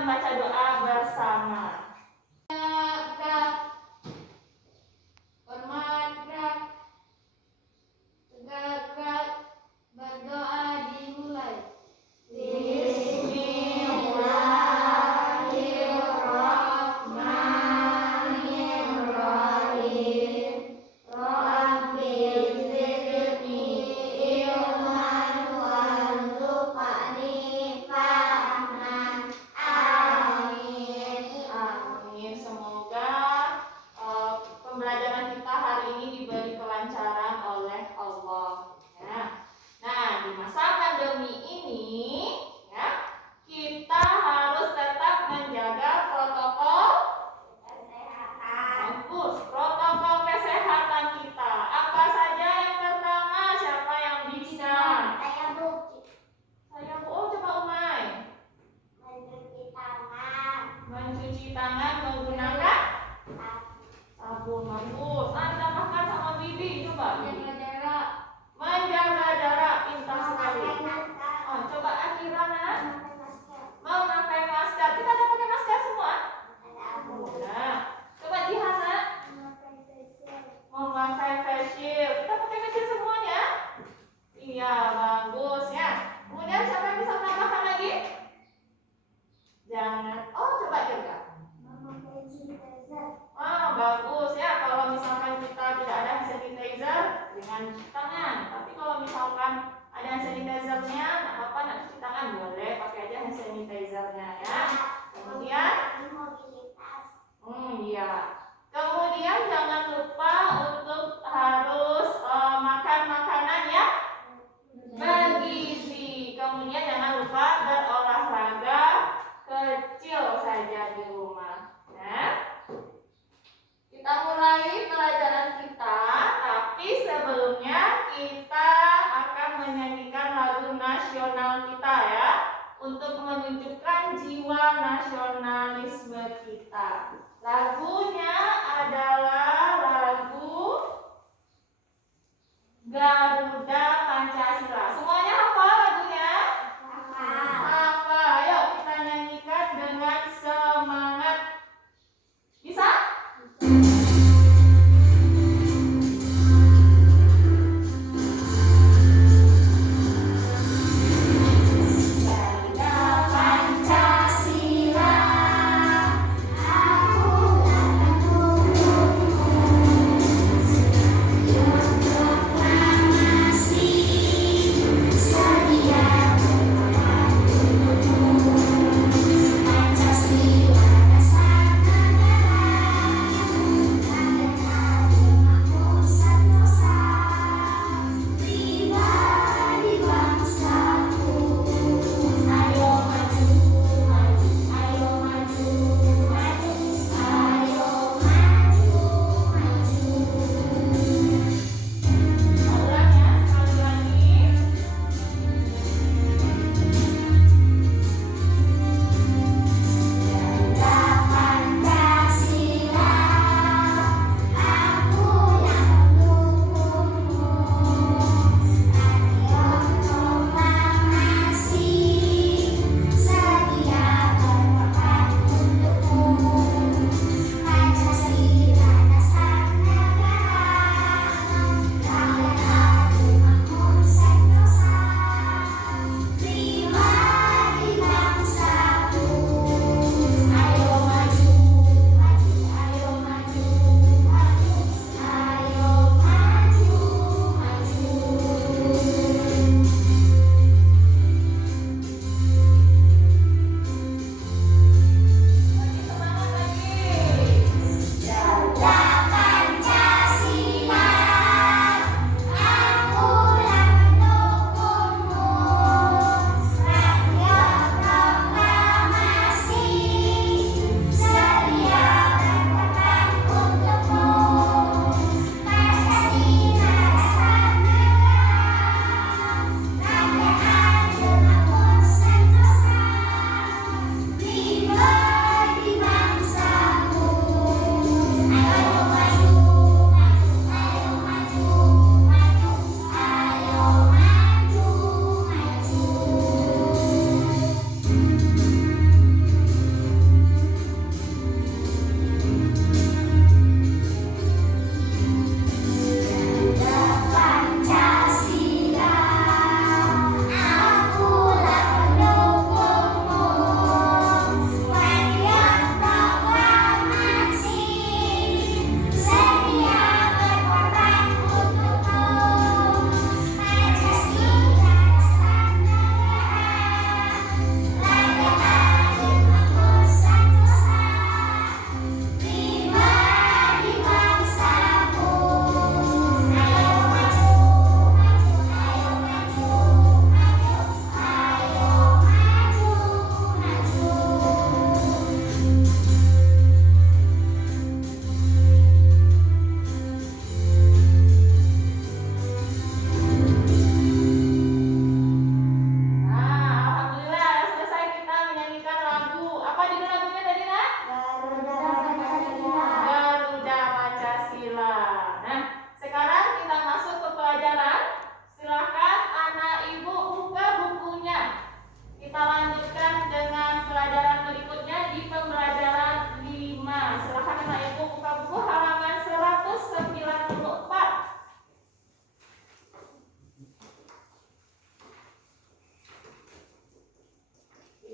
membaca doa bersama. Pembelajaran kita hari ini diberi kelancaran oleh Allah. Nah, di masa pandemi ini, kita harus tetap menjaga protokol kesehatan. Protokol kesehatan kita. Apa saja yang pertama? Siapa yang bisa? Saya Bu. Coba Umay. Mencuci tangan menggunakan sabun. Bagus. Tambahkan sama Bibi coba. Menjaga jarak pintar sekali. Coba Akirana memakai masker. Kita ada pakai masker semua? Nah, coba Jihana memakai face shield. Kita pakai face shield semuanya? Iya, bagus ya. Kemudian siapa yang bisa menambahkan lagi? Jangan. Coba juga. Bagus ya. Kalau misalkan kita tidak ada hand sanitizer, dengan cuci tangan. Tapi kalau misalkan ada hand sanitizernya, nggak apa-apa, nggak cuci tangan, boleh pakai aja hand sanitizernya ya. Kemudian, iya. Kemudian jangan lupa untuk harus makan makanan yang bergizi. Kemudian jangan lupa berolahraga kecil saja di rumah. Kita mulai pelajaran kita, tapi sebelumnya kita akan menyanyikan lagu nasional kita ya, untuk menunjukkan jiwa nasionalisme kita. Lagunya adalah lagu Garuda Pancasila. Semuanya hafal lagunya? Hafal. Ayo kita nyanyikan dengan semangat. Bisa? Aku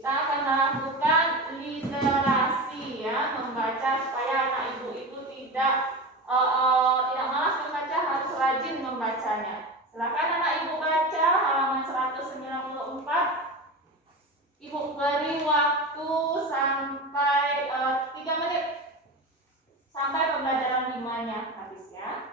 Kita akan lakukan literasi ya, membaca supaya anak ibu itu tidak malas membaca, harus rajin membacanya. Silakan anak ibu baca halaman 194. Ibu beri waktu sampai 3 menit sampai pembelajaran 5-nya habis ya.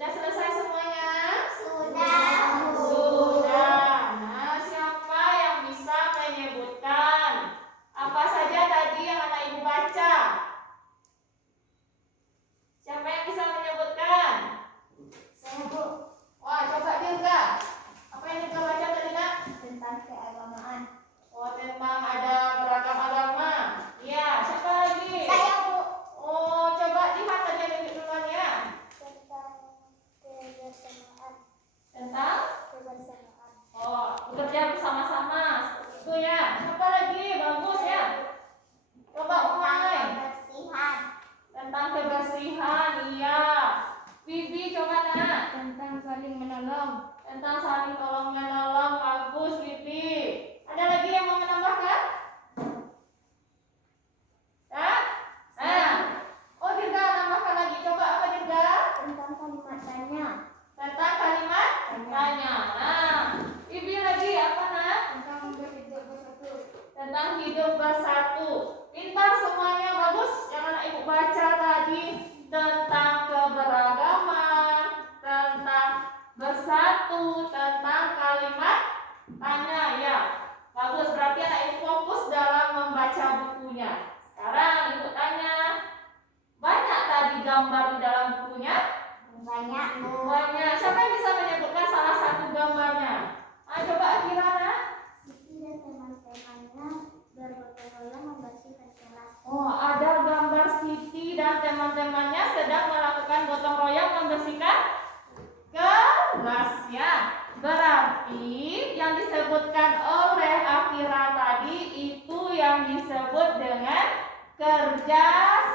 Sudah selesai semuanya? Sudah. Nah, siapa yang bisa menyebutkan apa saja tadi yang anak ibu baca? Siapa yang bisa menyebutkan? Saya, Bu. Wah, coba Dirga. Apa yang Dirga baca tadi, Nak? Tentang keagamaan. Oh, tentang ada beragam agama. Iya, siapa lagi? Saya, Bu. Oh, coba lihat aja duluan ya. Tentang kebersamaan. Tentang? Kebersamaan. Oh, bekerja bersama-sama. Seperti itu ya. Siapa lagi? Bagus ya. Coba mulai. Kebersihan. Tentang kebersihan, iya. Bibi coba Nak. Tentang saling menolong. Tentang saling tolong menolong, bagus Bibi. Ada lagi yang mau menambahkan? Ya? Nah. Oh, Dirga tambahkan lagi. Coba apa Dirga? Tentang kalimat tanya. Tentang kalimat tanya. Nah, Bibi lagi apa Nak? Tentang berhidup bersatu. Tentang hidup bersatu. Pintar semuanya, bagus. Yang anak ibu baca tadi tentang keberagaman, tentang bersatu, tentang kalimat tanya ya. disebut dengan kerja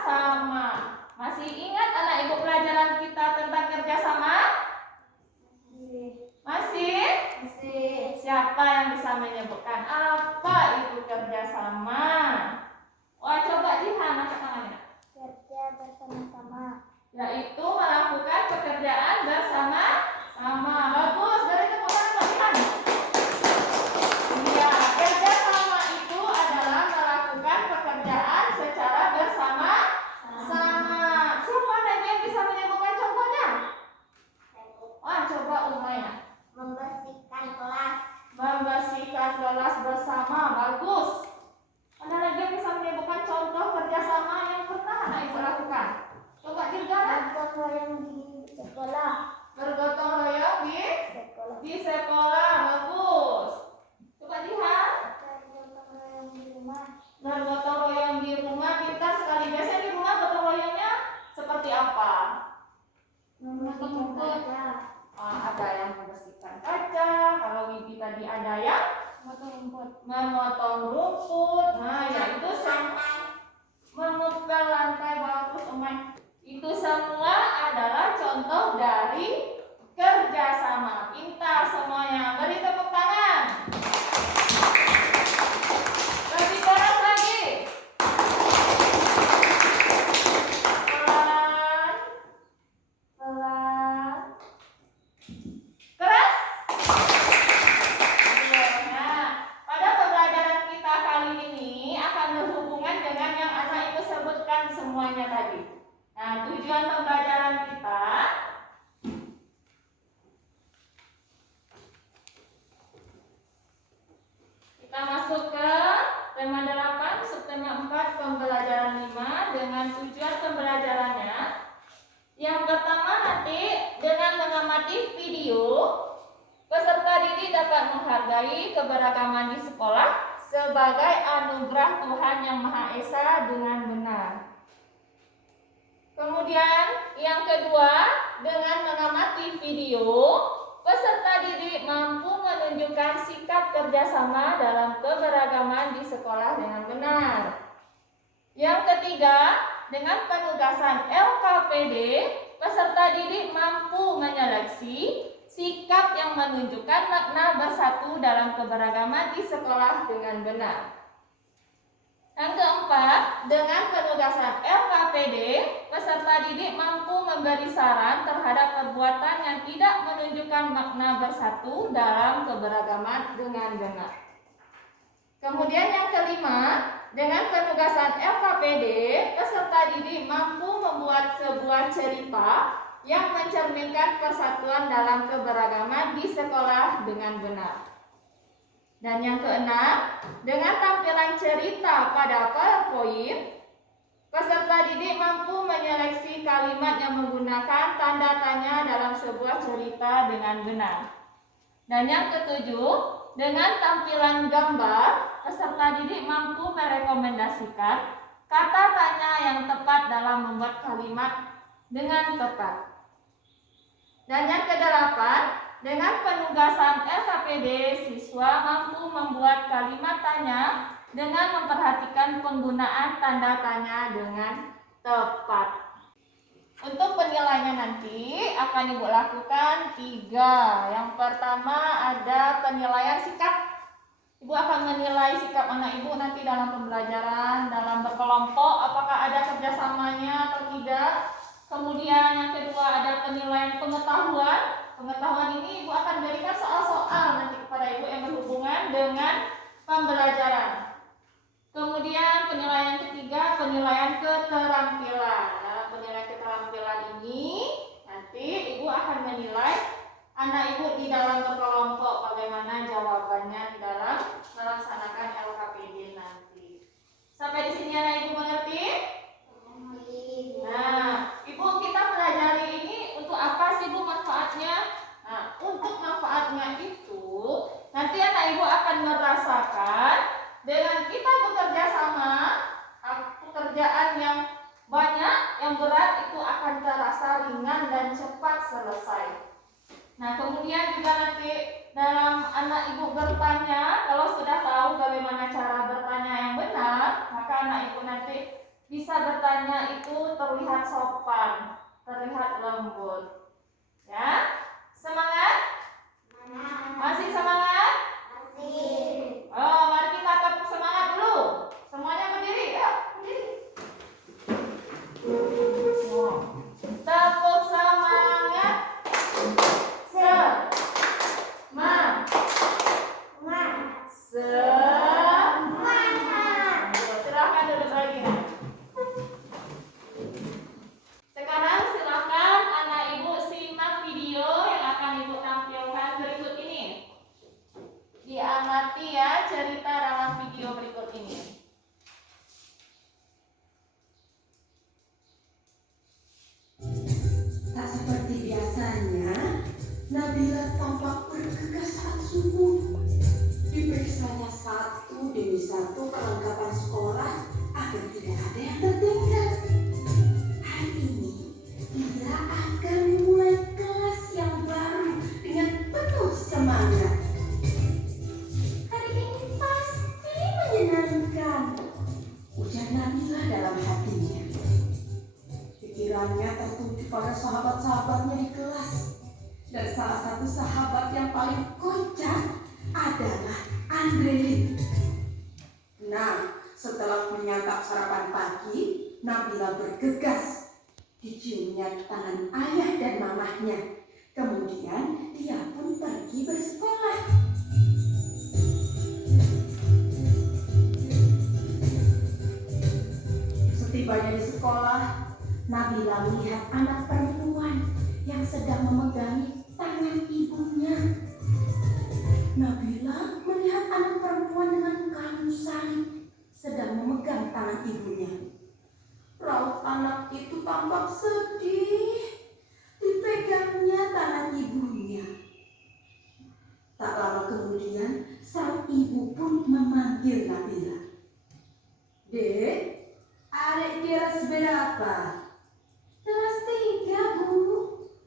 sama. Masih ingat anak ibu pelajaran kita tentang kerja sama? Masih? Siapa yang bisa menyebutkan apa itu kerja sama? Wah, coba Jihan angkat tangannya. Kerja bersama-sama. Yaitu melakukan pekerjaan bersama-sama. Bagus, dari tepuk tangan buat Jihan. Iya, kerja sama itu adalah melakukan pekerjaan secara bersama-sama. Siapa lagi yang bisa menyebutkan contohnya? Wah, coba Umayya. Membersihkan kelas. Membersihkan kelas bersama. Bagus. Ada lagi yang bisa menyebutkan contoh kerjasama yang pernah anak ibu lakukan? Coba Dirgana. Bergotong royong di sekolah. Bergotong royong di sekolah. Bagus. Coba Jihan. Bergotong royong di rumah. Bergotong royong di rumah. Pintar sekali. Biasanya di rumah gotong royongnya seperti apa? Membersihkan kaca. Ada yang membersihkan kaca. Kalau Wibi tadi ada yang memotong rumput. Nah, ya itu memukul lantai. Bagus, Umay. Itu semua adalah contoh dari kerjasama. Pintar semuanya. Beri tepuk tangan. Lebih keras lagi. Pelan. Pelan. Keras. Nah, pada pembelajaran kita kali ini akan berhubungan dengan yang anak ibu sebutkan semuanya tadi. Nah, tujuan pembelajaran kita masuk ke tema 8, subtema 4, pembelajaran 5 dengan tujuan pembelajarannya. Yang pertama nanti dengan mengamati video, peserta didik dapat menghargai keberagaman di sekolah sebagai anugerah Tuhan Yang Maha Esa dengan benar. Kemudian yang kedua, dengan mengamati video, peserta didik mampu menunjukkan sikap kerjasama dalam keberagaman di sekolah dengan benar. Yang ketiga, dengan penugasan LKPD, peserta didik mampu menyeleksi sikap yang menunjukkan makna bersatu dalam keberagaman di sekolah dengan benar. Yang keempat, dengan penugasan LKPD, peserta didik mampu memberi saran terhadap perbuatan yang tidak menunjukkan makna bersatu dalam keberagaman dengan benar. Kemudian yang kelima, dengan penugasan LKPD, peserta didik mampu membuat sebuah cerita yang mencerminkan persatuan dalam keberagaman di sekolah dengan benar. Dan yang keenam, dengan tampilan cerita pada PowerPoint, peserta didik mampu menyeleksi kalimat yang menggunakan tanda tanya dalam sebuah cerita dengan benar. Dan yang ketujuh, dengan tampilan gambar, peserta didik mampu merekomendasikan kata tanya yang tepat dalam membuat kalimat dengan tepat. Dan yang kedelapan, dengan penugasan LKPD, siswa mampu membuat kalimat tanya dengan memperhatikan penggunaan tanda tanya dengan tepat. Untuk penilaiannya nanti akan Ibu lakukan 3. Yang pertama ada penilaian sikap. Ibu akan menilai sikap anak Ibu nanti dalam pembelajaran, dalam berkelompok, apakah ada kerjasamanya atau tidak. Kemudian yang kedua ada penilaian pengetahuan. Pengetahuan ini Ibu akan berikan soal-soal nanti kepada Ibu yang berhubungan dengan pembelajaran. Kemudian penilaian ketiga, penilaian keterampilan. Dalam penilaian keterampilan ini nanti Ibu akan menilai anak Ibu di dalam berkelompok bagaimana jawabannya di dalam melaksanakan LKPD nanti. Sampai di sini anak Ibu mengerti? Nah, Ibu kita pelajari ini untuk apa sih Bu manfaatnya? Nah, untuk manfaatnya itu nanti anak Ibu akan merasakan dengan kita bekerja sama, pekerjaan yang banyak, yang berat itu akan terasa ringan dan cepat selesai. Nah, kemudian juga nanti dalam anak Ibu bertanya pesertanya itu terlihat sopan, terlihat lembut. Ya, semangat? Masih semangat? Oh, mari kita tepuk semangat dulu. Semuanya berdiri, ya, berdiri. Tepuk semangat. Silahkan duduk lagi. Sekarang silakan anak ibu simak video yang akan ibu tampilkan berikut ini. Diamati ya cerita dalam video berikut ini. Tak seperti biasanya, Nabila tampak bergegas saat subuh. Diperiksanya satu demi satu perlengkapan sekolah agar tidak ada yang tertinggal. Hari ini, ia akan mulai kelas yang baru dengan penuh semangat. Hari ini pasti menyenangkan, ujar Nabila dalam hatinya. Pikirannya tertuju pada sahabat-sahabatnya di kelas. Dan salah satu sahabat yang paling kocak adalah Andre. Nah, setelah menyantap sarapan pagi, Nabila bergegas. Diciumnya tangan ayah dan mamahnya. Kemudian dia pun pergi bersekolah. Setibanya di sekolah, Nabila melihat anak perempuan yang sedang memegangi tangan ibunya. Nabila melihat anak perempuan dengan kayu salib sedang memegang tangan ibunya. Raut anak itu tampak sedih. Dipegangnya tangan ibunya. Tak lama kemudian, sang ibu pun memanggil Nabila. Dek, adik kelas berapa? Kelas 3, Bu.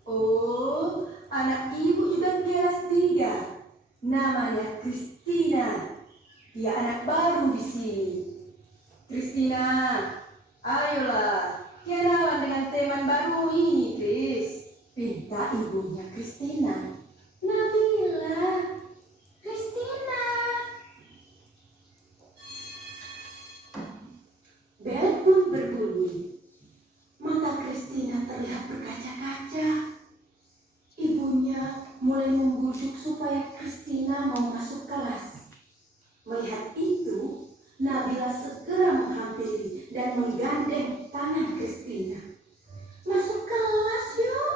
Oh, anak ibu juga kelas 3. Namanya Kristina. Dia anak baru di sini. Kristina, ayolah, kenalan dengan teman baru ini, Kris. Pinta ibunya Kristina. Nabila, Kristina. Bel pun berbunyi. Mata Kristina terlihat berkaca-kaca. Ibunya mulai membujuk supaya Kristina mau masuk kelas. Melihat itu, Nabila segera menghampiri dan menggandeng tangan Kristina. Masuk kelas yuk,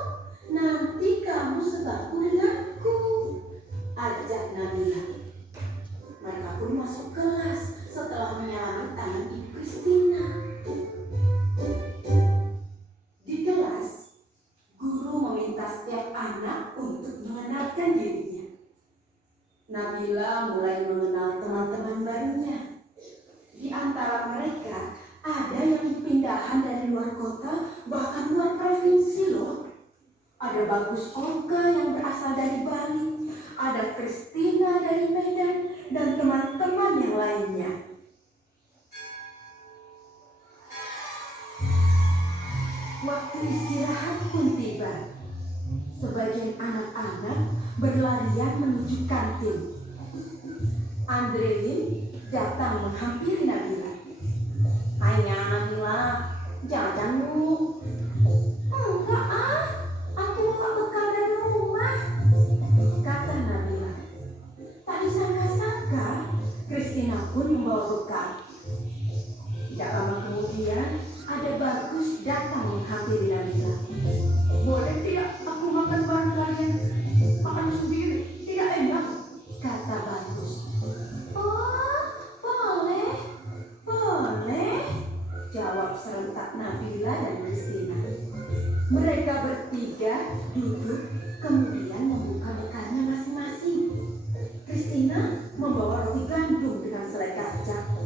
nanti kamu sebangku denganku, ajak Nabila. Mereka pun masuk kelas setelah menyalami tangan ibu Kristina. Di kelas, guru meminta setiap anak untuk mengenalkan dirinya. Nabila mulai mengenal teman-teman barunya. Di antara mereka, ada yang pindahan dari luar kota, bahkan luar provinsi loh. Ada Bagus Oka yang berasal dari Bali, ada Kristina dari Medan, dan teman-teman yang lainnya. Waktu istirahat pun tiba. Sebagian anak-anak berlarian menuju kantin. Andrelin datang menghampiri Nabila. Hai Nabila, jajan dulu. Enggak aku bawa bekal dari rumah, kata Nabila. Tak disangka-sangka, Kristina pun membawa bekal. Tidak lama kemudian, ada Bagus datang menghampiri Nabila. Boleh tidak aku makan bareng kalian? Makan sendiri, tidak enak, kata Bagus. Oh, boleh, jawab serentak Nabila dan Kristina. Mereka bertiga duduk, kemudian membuka bekalnya masing-masing. Kristina membawa roti gandum dengan selai kacang.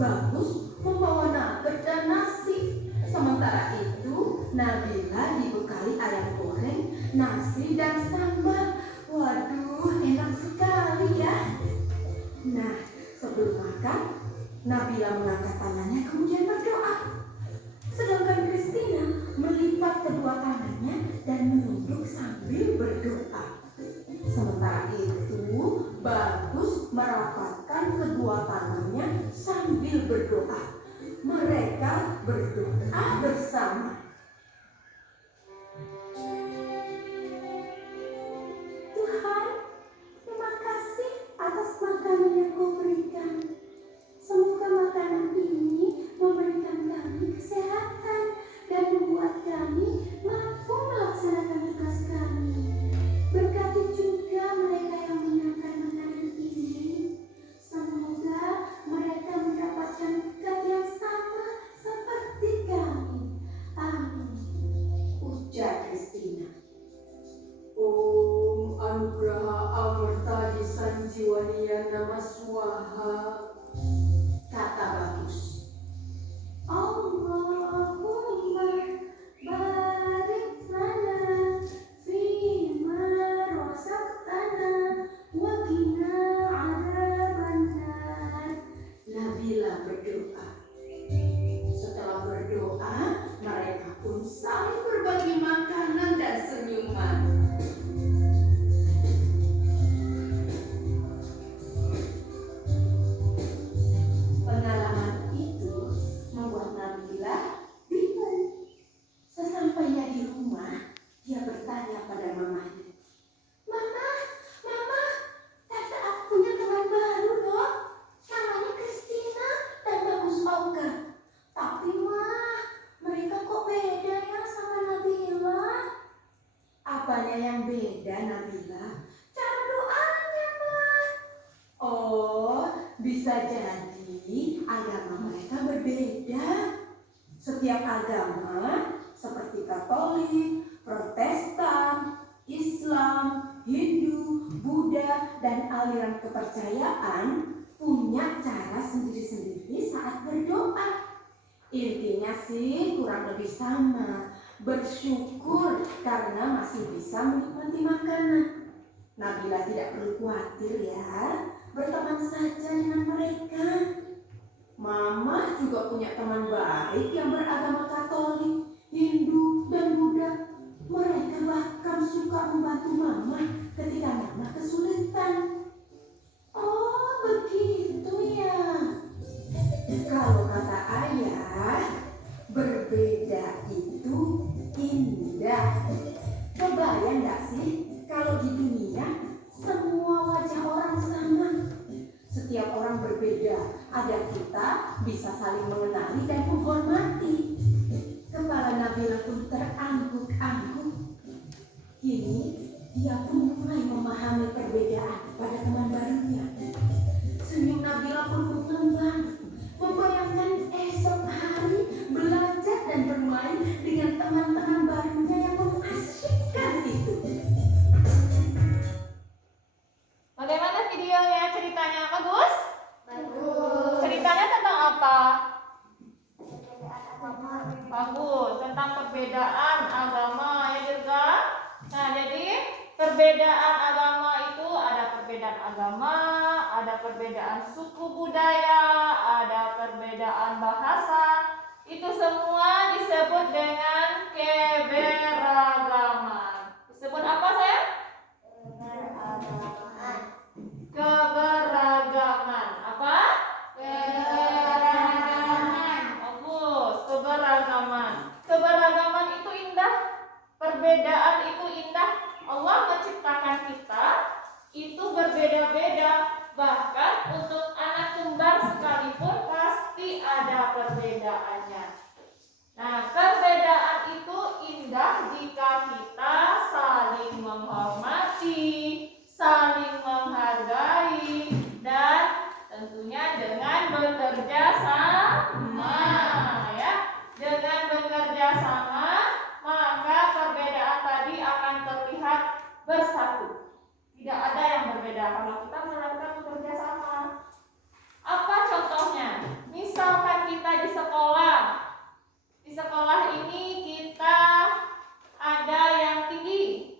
Bagus membawa nugget dan nasi. Sementara itu, Nabila dibekali ayam goreng, nasi dan sambal. Waduh, enak sekali ya. Nah, sebelum makan, Nabila mengangkat tangannya kemudian berdoa. sedangkan Christina melipat kedua tangannya dan menunduk sambil berdoa. Sementara itu, Bagus merapatkan kedua tangannya sambil berdoa. Mereka berdoa bersama. Tuhan, terima kasih atas makanan yang Kau berikan. Semoga makanan ini memberikan kami kesehatan dan membuat kami mampu melaksanakan tugas kami. Berkati juga mereka yang menyiapkan makanan ini. Semoga mereka mendapatkan berkat yang sama seperti kami. Amin. Ujar Christina. Om Anugraha Amartadi Sanjiwaniya Nama Swaha, kata Bagus. Allahumma barik lana fima razaqtana wa qina adzabannar. Nabila berdoa. Setelah berdoa, mereka pun saling berbagi makanan dan senyuman. Pengalaman itu membuat Nabila bingung. Sesampainya di rumah, dia bertanya pada mamanya. Mama, tante aku punya teman baru loh. Namanya Christina dan Bagus Oka. Tapi mereka kok beda ya sama Nabila? Apanya yang beda, Nabila? Cara doanya, Ma. Oh, bisa jadi agama mereka berbeda. Setiap agama seperti Katolik, Protestan, Islam, Hindu, Buddha, dan aliran kepercayaan punya cara sendiri-sendiri saat berdoa. Intinya sih kurang lebih sama. Bersyukur karena masih bisa menikmati makanan. Nabila tidak perlu khawatir ya. Berteman saja dengan mereka. Mama juga punya teman baik yang beragama Katolik, Hindu, dan Buddha. Mereka bahkan suka membantu Mama ketika Mama kesulitan. Oh, begitu ya. Kalau kata ayah, berbeda itu indah. Kebayang gak sih kalau di dunia semua wajah orang sama? Setiap orang berbeda agar kita bisa saling mengenali dan menghormati. Kepala Nabila pun terangguk-angguk. Kini dia pun mulai memahami perbedaan pada teman barunya. Senyum Nabila pun mengembang, membayangkan esok hari belajar dan bermain dengan teman-teman barunya yang mengasyikkan itu. Bagaimana videonya, ceritanya? Bagus? Bagus. Ceritanya tentang apa? Perbedaan agama. Bagus, tentang perbedaan agama ya juga. Nah, jadi perbedaan agama itu ada perbedaan agama, ada perbedaan suku budaya, ada perbedaan bahasa. Itu semua disebut dengan keberagaman. Disebut apa, sayang? Keberagaman. Keberagaman. Apa? Keberagaman. Bagus, keberagaman. Keberagaman itu indah. Perbedaan itu indah. Allah menciptakan kita itu berbeda-beda. Bahkan untuk anak kembar sekalipun pasti ada perbedaannya. Nah, perbedaan itu indah jika kita saling menghormati, saling menghargai, dan tentunya dengan bekerja sama, ya. Dengan bekerja sama, maka perbedaan tadi akan terlihat bersatu. Tidak ada yang berbeda kalau kita melakukan bekerja sama. Apa contohnya? Misalkan kita di sekolah. Di sekolah ini kita ada yang tinggi,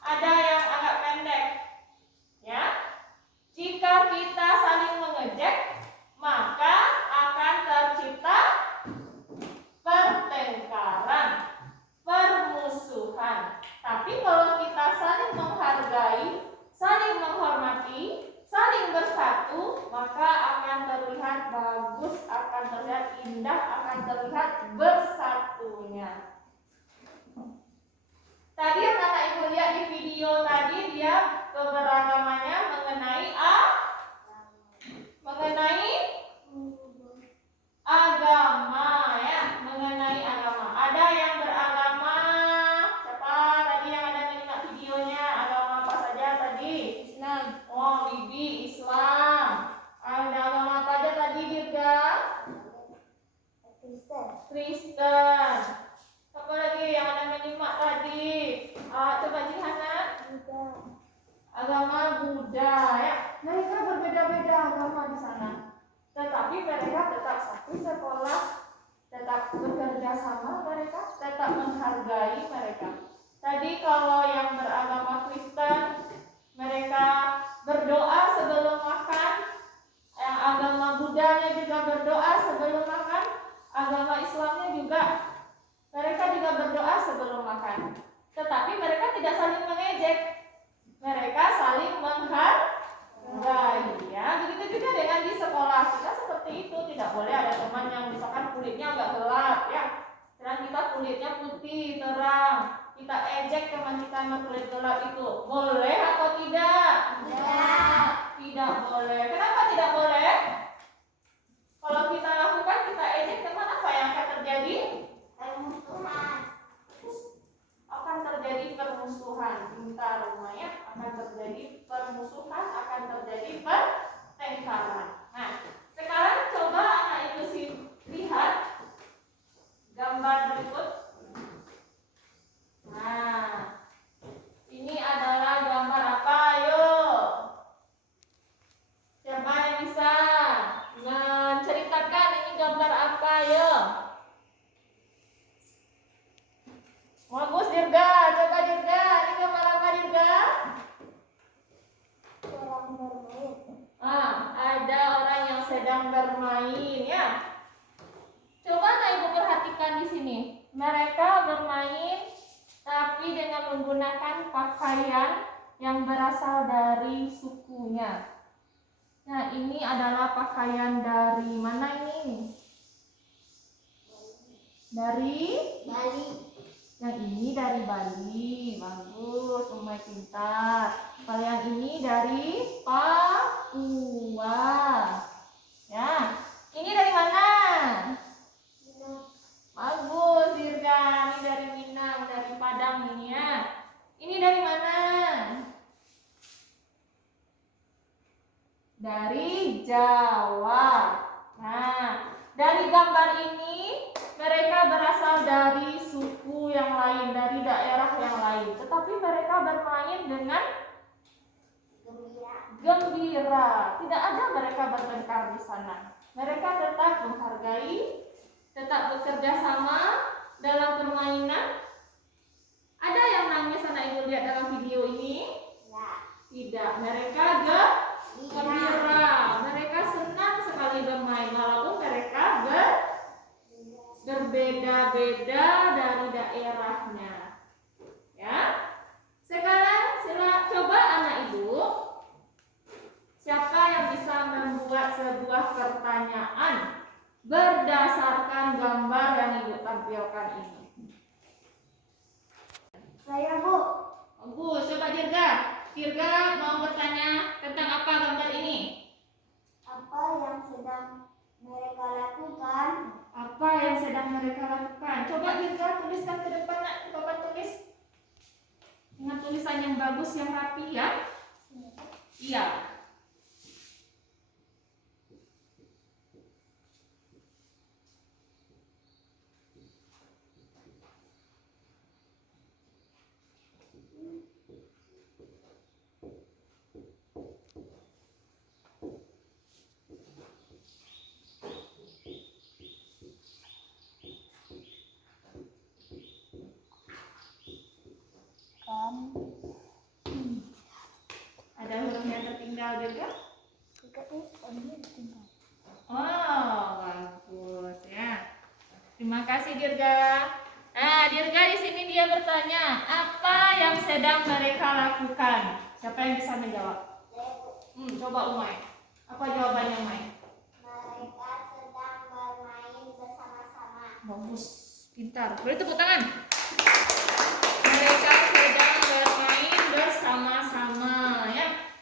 ada yang agak pendek. Ya. Jika kita saling mengejek, maka akan terlihat bagus, akan terlihat indah, akan terlihat bersatunya. Tadi yang anak ibu lihat di video tadi, dia keberagamannya mengenai agama ya, mengenai agama. Ada yang beragama, siapa tadi yang ada menyimak videonya? Agama apa saja tadi? Islam. Oh, Bibi Islam. Ada agama apa aja tadi, Dirga? Kristen. Kristen. Apa lagi yang ada menyimak tadi? Coba Jihana. Buddha. Agama Buddha ya. Mereka berbeda-beda agama di sana. Tetapi mereka tetap satu sekolah, tetap bekerja sama mereka, tetap menghargai mereka. Tadi kalau yang beragama Kristen, mereka berdoa sebelum makan. Yang agama Buddhanya juga berdoa sebelum makan. Agama Islamnya juga, mereka juga berdoa sebelum makan. Tetapi mereka tidak saling mengejek, mereka saling menghargai ya. Begitu juga dengan di sekolah kita seperti itu. Tidak boleh ada teman yang misalkan kulitnya agak gelap ya, dan kita kulitnya putih terang, kita ejek teman kita yang kulit gelap itu. Boleh atau tidak? Tidak. Tidak boleh. Kenapa tidak boleh? Kalau kita lakukan, kita ejek teman, apa yang akan terjadi? Permusuhan. Akan terjadi permusuhan. Pintar rumahnya, akan terjadi permusuhan, akan terjadi pertengkaran. Nah, sekarang coba anak ibu lihat gambar berikut. Nah, ini adalah gambar apa? Yuk, siapa yang bisa menceritakan ini gambar apa? Yuk. Bagus Dirga, coba Dirga, ini gambar apa Dirga? Orang bermain. Ada orang yang sedang bermain ya. Coba Nak Ibu perhatikan di sini. Mereka bermain tapi dengan menggunakan pakaian yang berasal dari sukunya. Nah, ini adalah pakaian dari mana ini? Dari Bali. yang ini dari Bali. Bagus, Umay pintar. Kalau yang ini dari Papua. Ya. Ini dari mana? Minang. Bagus, Dirga. Ini dari Minang, dari Padang ini ya. Ini dari mana? Dari Jawa. Nah, dari gambar ini mereka berasal dari suku yang lain, dari daerah yang lain. Tetapi mereka bermain dengan gembira. Tidak ada mereka bertengkar di sana. Mereka tetap menghargai, tetap bekerja sama dalam permainan. Ada yang nangis anak ibu lihat dalam video ini? Ya. Tidak. Mereka gembira. Mereka senang sekali bermain walaupun mereka berbeda-beda dari daerahnya. Ya. Sekarang coba anak ibu, siapa yang bisa membuat sebuah pertanyaan berdasarkan gambar yang ibu tampilkan ini? Saya, Bu. Bagus, coba Dirga. Dirga mau bertanya tentang apa gambar ini? Apa yang sedang mereka lakukan? Apa yang sedang mereka lakukan? Coba Dirga tuliskan ke depan, Nak. Coba tulis dengan tulisan yang bagus, yang rapi ya. Iya. Ada huruf yang tertinggal Dirga? Oh, bagus ya. Terima kasih Dirga. Nah, Dirga di sini dia bertanya, apa yang sedang mereka lakukan? Siapa yang bisa menjawab? Coba Umay. Apa jawabannya Umay? bagus, pintar. Boleh tepuk tangan. Mereka sedang bermain bersama-sama, ya.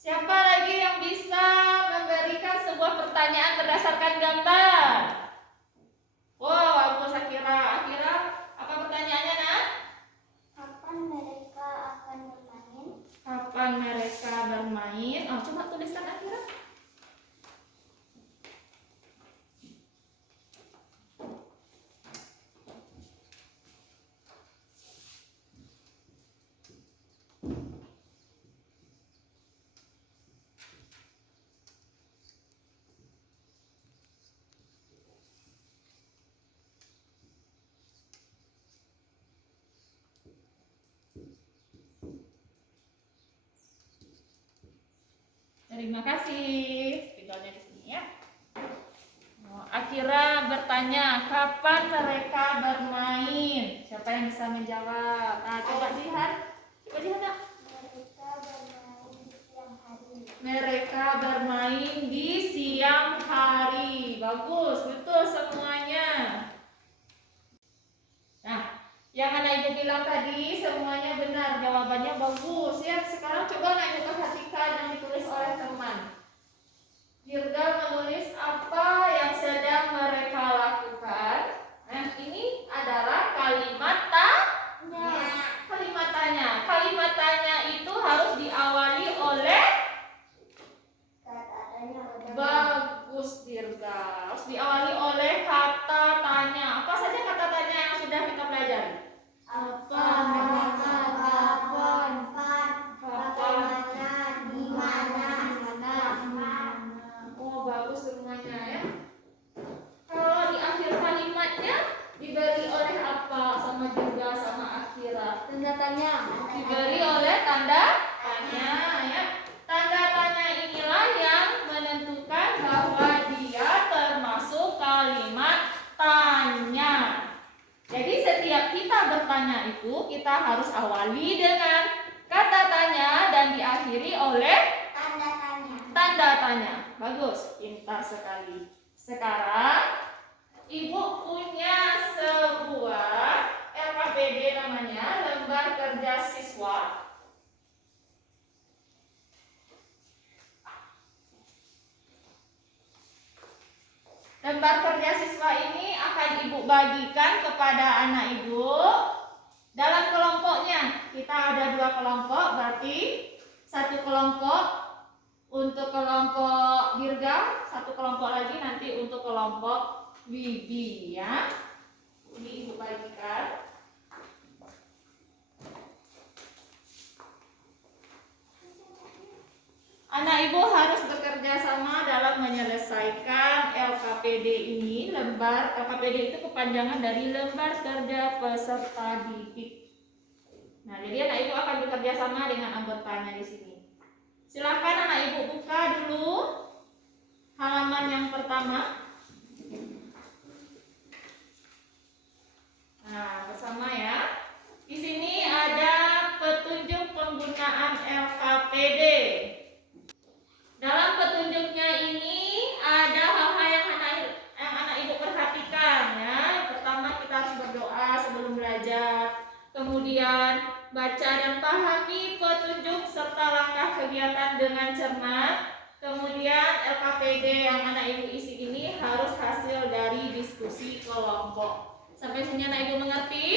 Siapa lagi yang bisa memberikan sebuah pertanyaan berdasarkan gambar? Wow, bagus Akira. Akira, apa pertanyaannya, Nak? Kapan mereka akan bermain? Kapan mereka bermain? Oh, coba tuliskan Akira. Terima kasih. Tinggalnya di sini ya. Akira bertanya, kapan mereka bermain? Siapa yang bisa menjawab? Nah, coba lihat. Coba lihat, Nak. Mereka bermain di siang hari. Mereka bermain di siang hari. Bagus, betul semuanya. Nah, yang anak ibu bilang tadi semuanya benar, jawabannya bagus ya. Sekarang coba anak ibu perhatikan yang ditulis oleh teman. Dirga menulis apa yang sedang mereka lakukan. Nah, ini adalah kalimat tanya. Kalimat tanya. Kalimat tanya itu harus diawali oleh bagus Dirga. Harus diawali oleh kata tanya. Apa saja kata tanya yang sudah kita pelajari? Apa, mereka, kapan, bagaimana, di mana. Oh, bagus semuanya ya. Kalau di akhir kalimatnya diberi oleh apa sama Dirga sama Akira? Tanda tanya. Diberi oleh tanda tanya ya. Tanda tanya inilah yang menentukan bahwa dia termasuk kalimat tanya. Jadi setiap kita bertanya itu kita harus awali dengan kata tanya dan diakhiri oleh Tanda tanya. tanda tanya. Bagus, pintar sekali. Sekarang ibu punya sebuah LKPD namanya lembar kerja siswa. Lembar kerja siswa ini akan ibu bagikan kepada anak ibu dalam kelompoknya. Kita ada 2 kelompok, berarti 1 kelompok untuk kelompok Dirga, 1 kelompok lagi nanti untuk kelompok Wibi ya. Ini ibu bagikan. Anak ibu harus bekerja sama dalam menyelesaikan LKPD ini. Lembar LKPD itu kepanjangan dari lembar kerja peserta didik. Nah, jadi anak ibu akan bekerja sama dengan anggotanya di sini. Silakan anak ibu buka dulu halaman yang pertama. Nah, bersama ya. Di sini ada petunjuk penggunaan LKPD. Dalam petunjuknya ini ada hal-hal yang anak ibu perhatikan ya. Pertama, kita harus berdoa sebelum belajar. Kemudian baca dan pahami petunjuk serta langkah kegiatan dengan cermat. Kemudian LKPD yang anak ibu isi ini harus hasil dari diskusi kelompok. Sampai sini anak ibu mengerti?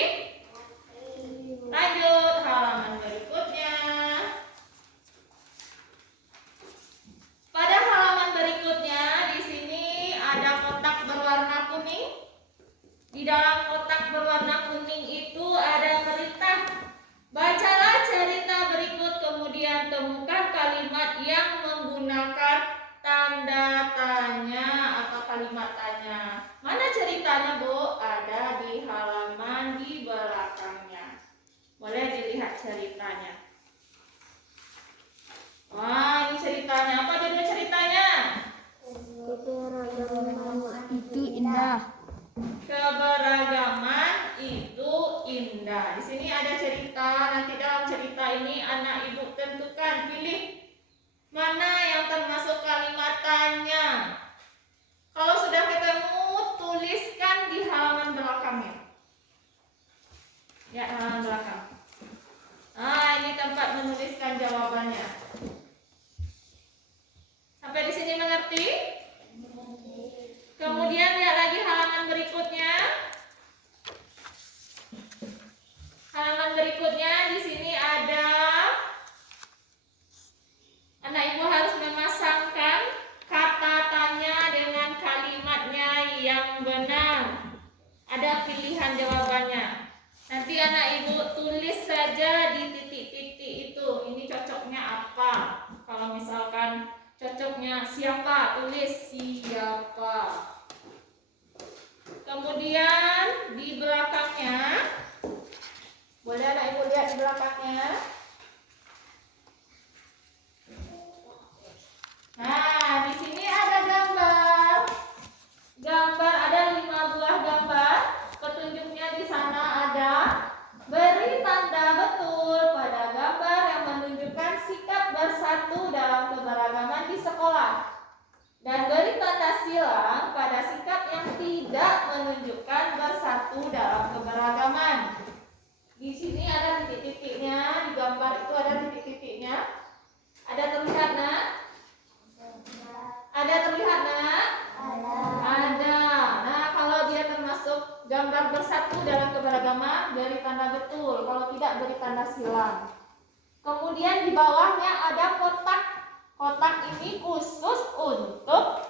Lanjut halaman berikutnya. Pada halaman berikutnya di sini ada kotak berwarna kuning. Di dalam kotak berwarna kuning itu ada perintah. Bacalah cerita berikut kemudian temukan kalimat yang menggunakan tanda tanya atau kalimat tanya. Mana ceritanya, Bu? Ada di halaman di belakangnya. Boleh dilihat ceritanya. contohnya siapa, tulis siapa. Kemudian di belakangnya, boleh anak ibu lihat di belakangnya. Nah, di sini ada gambar. Ada 5 buah gambar. Petunjuknya di sana ada. Beri tanda betul pada gambar yang menunjukkan sikap bersatu dalam keberagaman di sekolah. Dan beri tanda silang pada sikap yang tidak menunjukkan bersatu dalam keberagaman. Di sini ada titik-titiknya, di gambar itu ada titik-titiknya. Ada terlihat, Nak? Ada terlihat, Nak? Ada. Nah, kalau dia termasuk gambar bersatu dalam keberagaman, beri tanda betul. Kalau tidak, beri tanda silang. Kemudian di bawahnya ada kotak. Kotak ini khusus untuk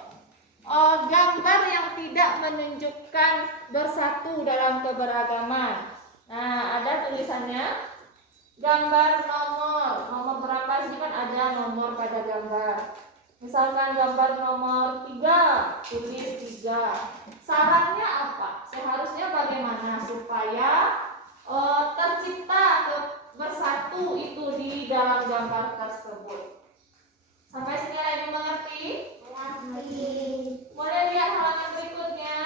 gambar yang tidak menunjukkan bersatu dalam keberagaman. Nah, ada tulisannya gambar nomor berapa sih, kan ada nomor pada gambar. Misalkan gambar nomor 3, tulis 3. Sarannya apa? Seharusnya bagaimana supaya tercipta bersatu itu di dalam gambar tersebut. Sampai sini Ibu mengerti? Mengerti. Boleh lihat halaman berikutnya.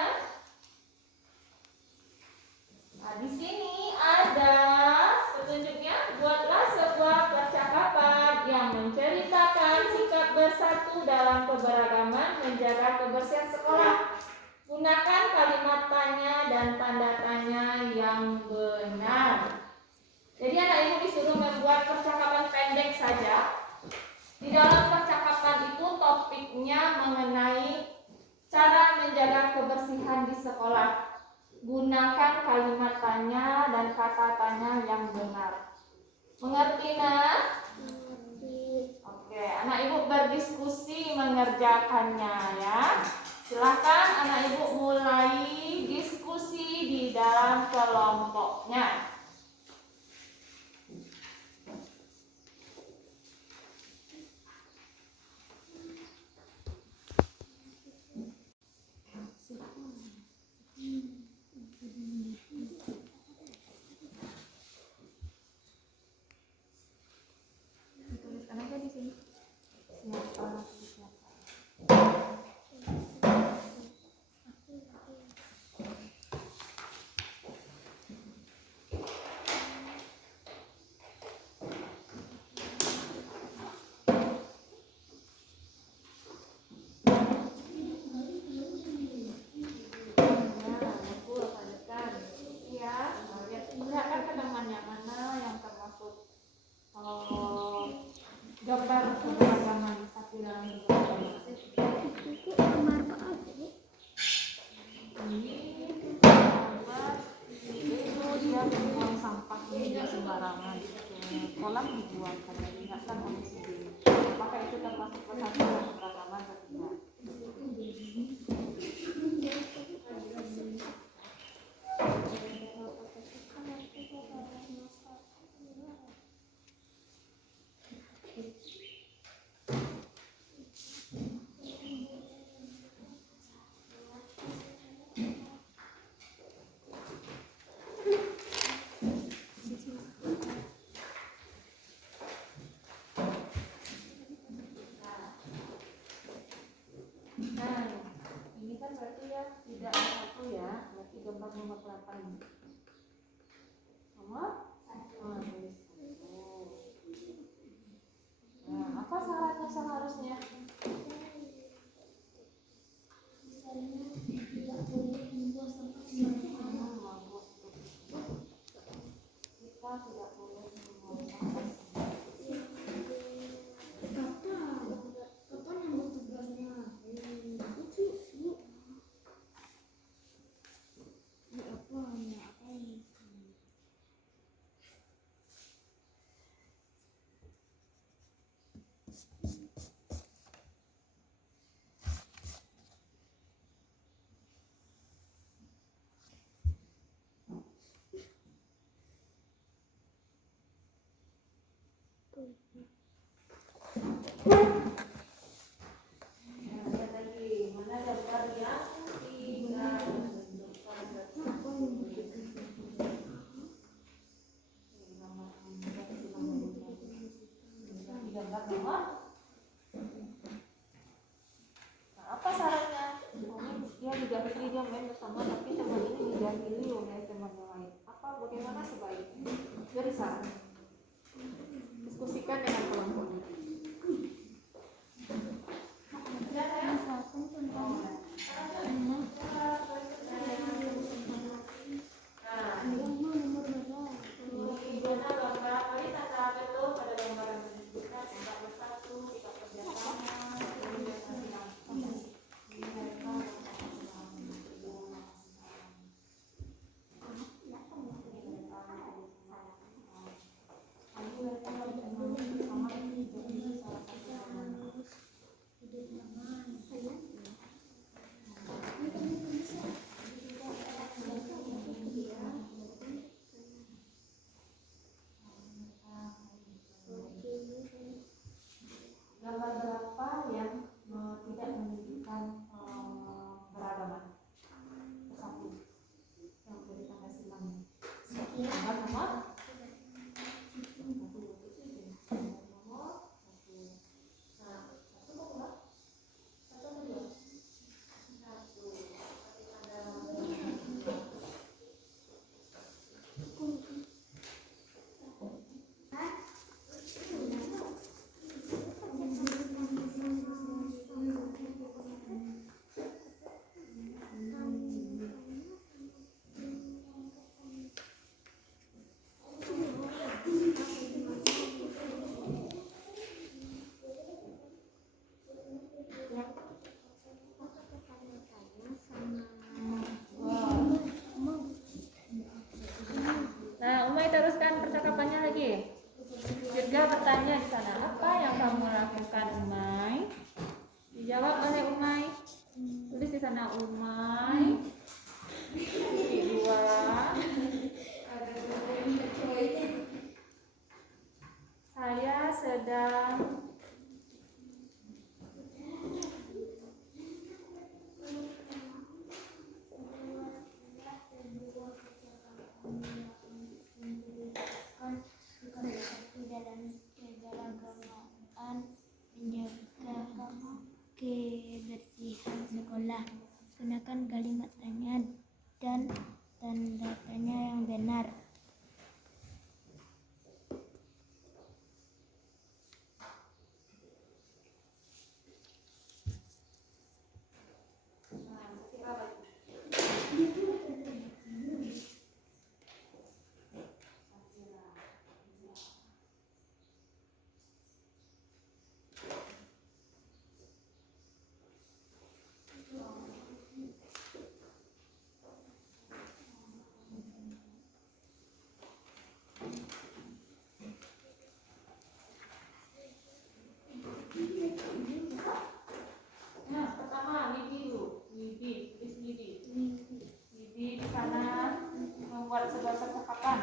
Nah, di sini ada petunjuknya. Buatlah sebuah percakapan yang menceritakan sikap bersatu dalam keberagaman menjaga kebersihan sekolah. Gunakan kalimat tanya dan tanda tanya yang benar. Jadi anak ibu disuruh membuat percakapan pendek saja. Di dalam percakapan itu topiknya mengenai cara menjaga kebersihan di sekolah. Gunakan kalimat tanya dan kata tanya yang benar. Mengerti, Nak? Oke, anak ibu berdiskusi mengerjakannya ya. Silakan anak ibu mulai diskusi di dalam kelompoknya. Tuliskan aja di sini. Lihatkan ke temannya mana yang termasuk gambar keberagaman satu dalam keberagaman. Ini gambar itu dia membuang sampah tidak sembarangan. Kolam dibuang karena diingatkan oleh sendiri. Apakah itu termasuk bersatu dalam keberagaman atau tidak? Nah, ini kan berarti ya tidak satu ya, berarti gambar nomor berapa ini? Nomor? Nah, apa syaratnya seharusnya? Tidak boleh membuang sampah sembarangan. Kita tidak boleh membuang sampah. Kapan yang buat tugasnya? dijahili dia main bersama, tapi teman ini dijahili oleh teman yang lain. Apa bagaimana sebaiknya? Beri saran. Diskusikan dengan kelompoknya. Misalkan contohnya nomor berapa? Gimana gambar? Mari tata betul pada gambaran menunjukkan tingkat bersatu, tingkat kerjasama, gambar berapa yang tidak menunjukkan keragaman bersatu yang dari tanda silang. Gambar nomor teruskan percakapannya lagi. Dirga bertanya di sana, apa yang kamu lakukan, Umay? Dijawab oleh Umay. Tulis di sana, Umay. Kedua. Saya sedang dalam keberagamaan menjaga kebersihan sekolah. Gunakan kalimat tanya dan tanda tanya yang benar. pertama Widi dulu. Widi, tulis Widi. Widi di sana membuat sebuah percakapan.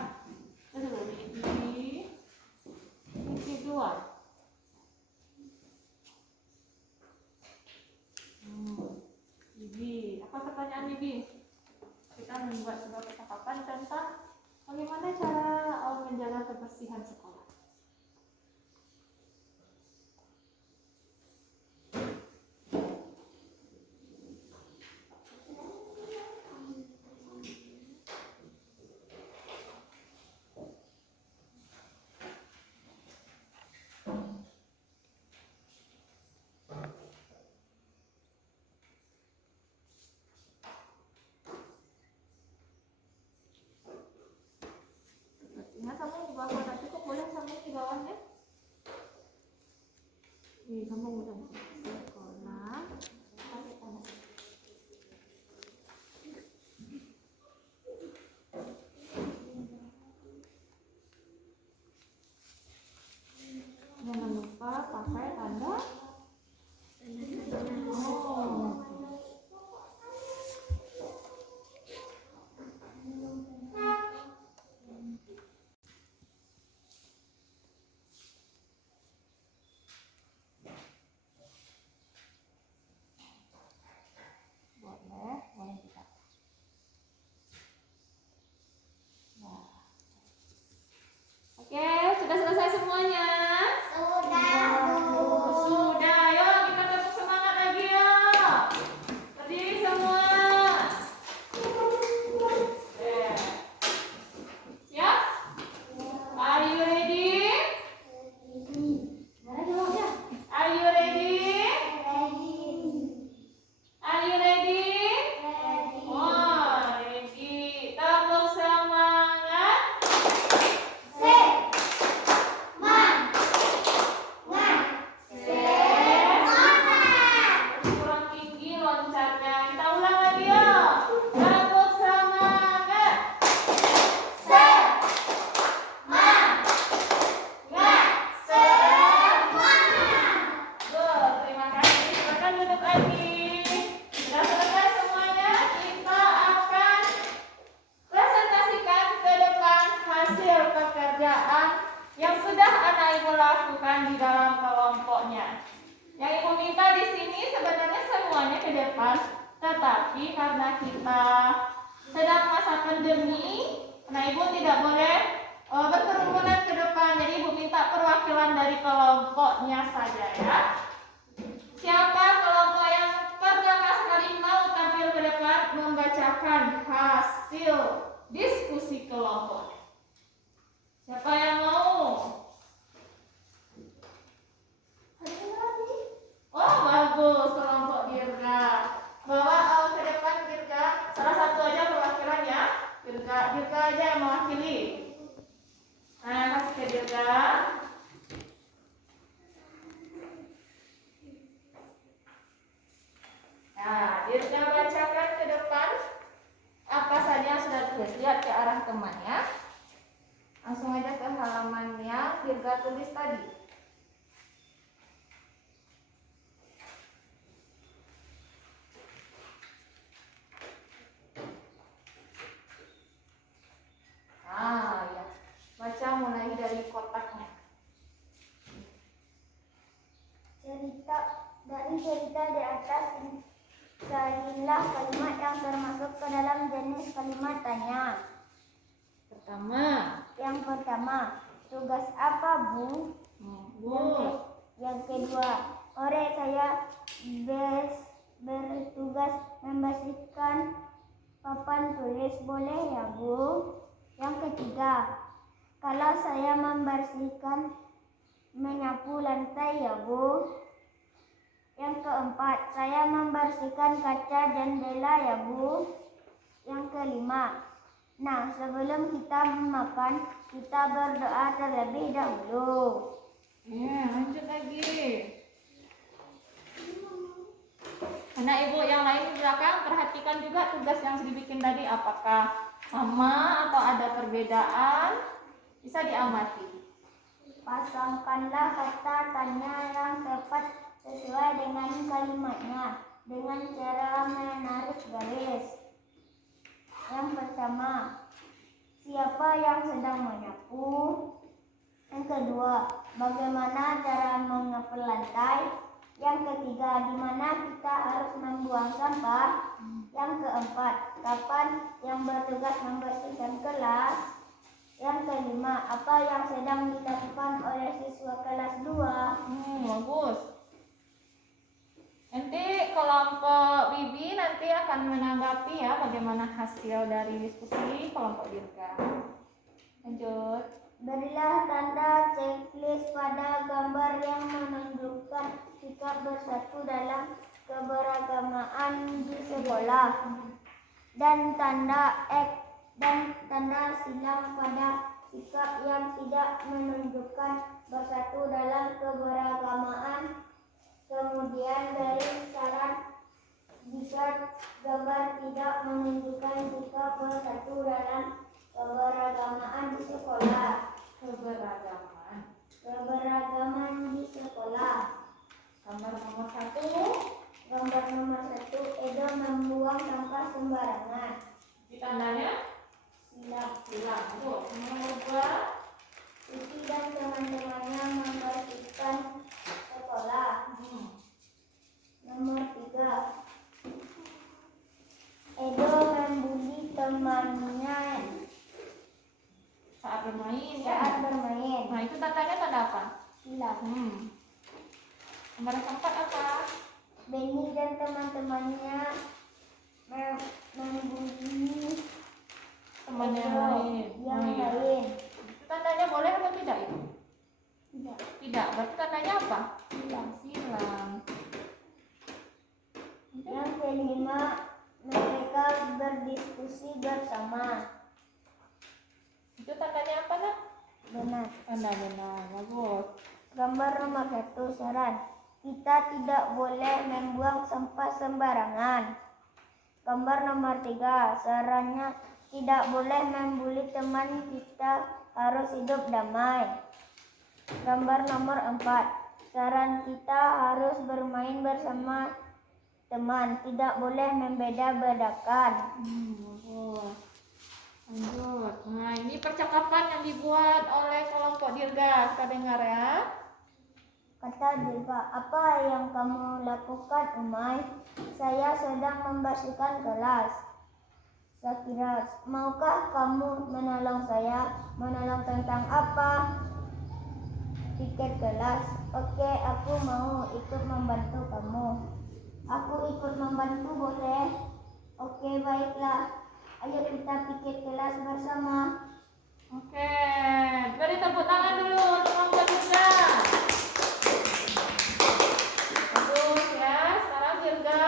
Terus dulu Widi. Widi dua. Widi, apa pertanyaan Widi? Kita membuat sebuah percakapan tentang bagaimana cara menjaga kebersihan sekolah. Nah, kamu di bawah tak cukup, boleh kamu di bawahnya. Kamu udah sekolah. Pakai tanda. Jangan lupa pakai tanda. kan. Tetapi karena kita sedang masa pandemi, nah Ibu tidak boleh berkerumunan ke depan. Jadi Ibu minta perwakilan dari kelompoknya saja ya. Siapa kelompok yang pertama sekali mau tampil ke depan membacakan hasil diskusi kelompok? Siapa yang mau? Oh bagus, kelompok Dirga. Bawa ke depan Dirga. Salah satu aja perwakilan ya. Dirga aja yang mewakili. Nah, kasih ke Dirga. Nah, Dirga bacakan ke depan apa saja yang sudah ditulis. Lihat ke arah temannya. Langsung aja ke halaman yang Dirga tulis tadi. Ah, ya. Baca mulai dari kotaknya. Dari cerita di atas, carilah kalimat yang termasuk ke dalam jenis kalimat tanya. Yang pertama, tugas apa, Bu? Yang kedua, saya bertugas membersihkan papan tulis, boleh ya, Bu? Yang ketiga, kalau saya membersihkan menyapu lantai ya, Bu? Yang keempat, saya membersihkan kaca jendela ya, Bu? Yang kelima, nah sebelum kita makan, kita berdoa terlebih dahulu. Lanjut lagi. Anak Ibu yang lain di belakang, perhatikan juga tugas yang sudah dibikin tadi. Apakah sama atau ada perbedaan? Bisa diamati. Pasangkanlah kata tanya yang tepat sesuai dengan kalimatnya dengan cara menarik garis. Yang pertama, siapa yang sedang menyapu? Yang kedua, bagaimana cara menyapu lantai? Yang ketiga, di mana kita harus membuang sampah? Yang keempat, kapan yang bertugas membersihkan kelas? Yang kelima, apa yang sedang dilakukan oleh siswa kelas 2? Bagus. Nanti kelompok Bibi nanti akan menanggapi ya bagaimana hasil dari diskusi kelompok Dirga. Lanjut. Berilah tanda checklist pada gambar yang menunjukkan sikap bersatu dalam keberagamaan di sekolah dan tanda X dan tanda silang pada sikap yang tidak menunjukkan bersatu dalam keberagamaan. Kemudian beri saran jika gambar tidak menunjukkan sikap bersatu dalam keberagaman di sekolah. Keberagaman di sekolah. Gambar nomor 1. Gambar nomor 1, Edo membuang sampah sembarangan. Di tandanya silang. Nomor 2, Siti dan teman-temannya membersihkan sekolah. Nomor 3, Edo membuli temannya saat bermain. Nah, itu tandanya tanda apa? Silang. Nomor 4 apa? Benny dan teman-temannya membuli teman yang lain. Itu tandanya boleh atau tidak itu? Tidak. Berarti tandanya apa? Silang. Yang kelima, mereka berdiskusi bersama. Itu tandanya apa, Nak? Benar. Tanda benar. Bagus. Gambar nomor 1, saran. Kita tidak boleh membuang sampah sembarangan. Gambar nomor 3, sarannya tidak boleh membuli teman, kita harus hidup damai. Gambar nomor 4, saran kita harus bermain bersama teman, tidak boleh membeda-bedakan. Lanjut. Nah, ini percakapan yang dibuat oleh kelompok Dirga. Kita dengar ya. Kata Dirga, apa yang kamu lakukan, Umay? Saya sedang membersihkan kelas. Sakira, maukah kamu menolong saya? Menolong tentang apa? Piket kelas. Oke, aku mau ikut membantu kamu. Aku ikut membantu boleh? Oke, baiklah. Ayo kita piket kelas bersama. Oke, beri tepuk tangan dulu untuk kelompok Dirga. Bagus ya. Sekarang Dirga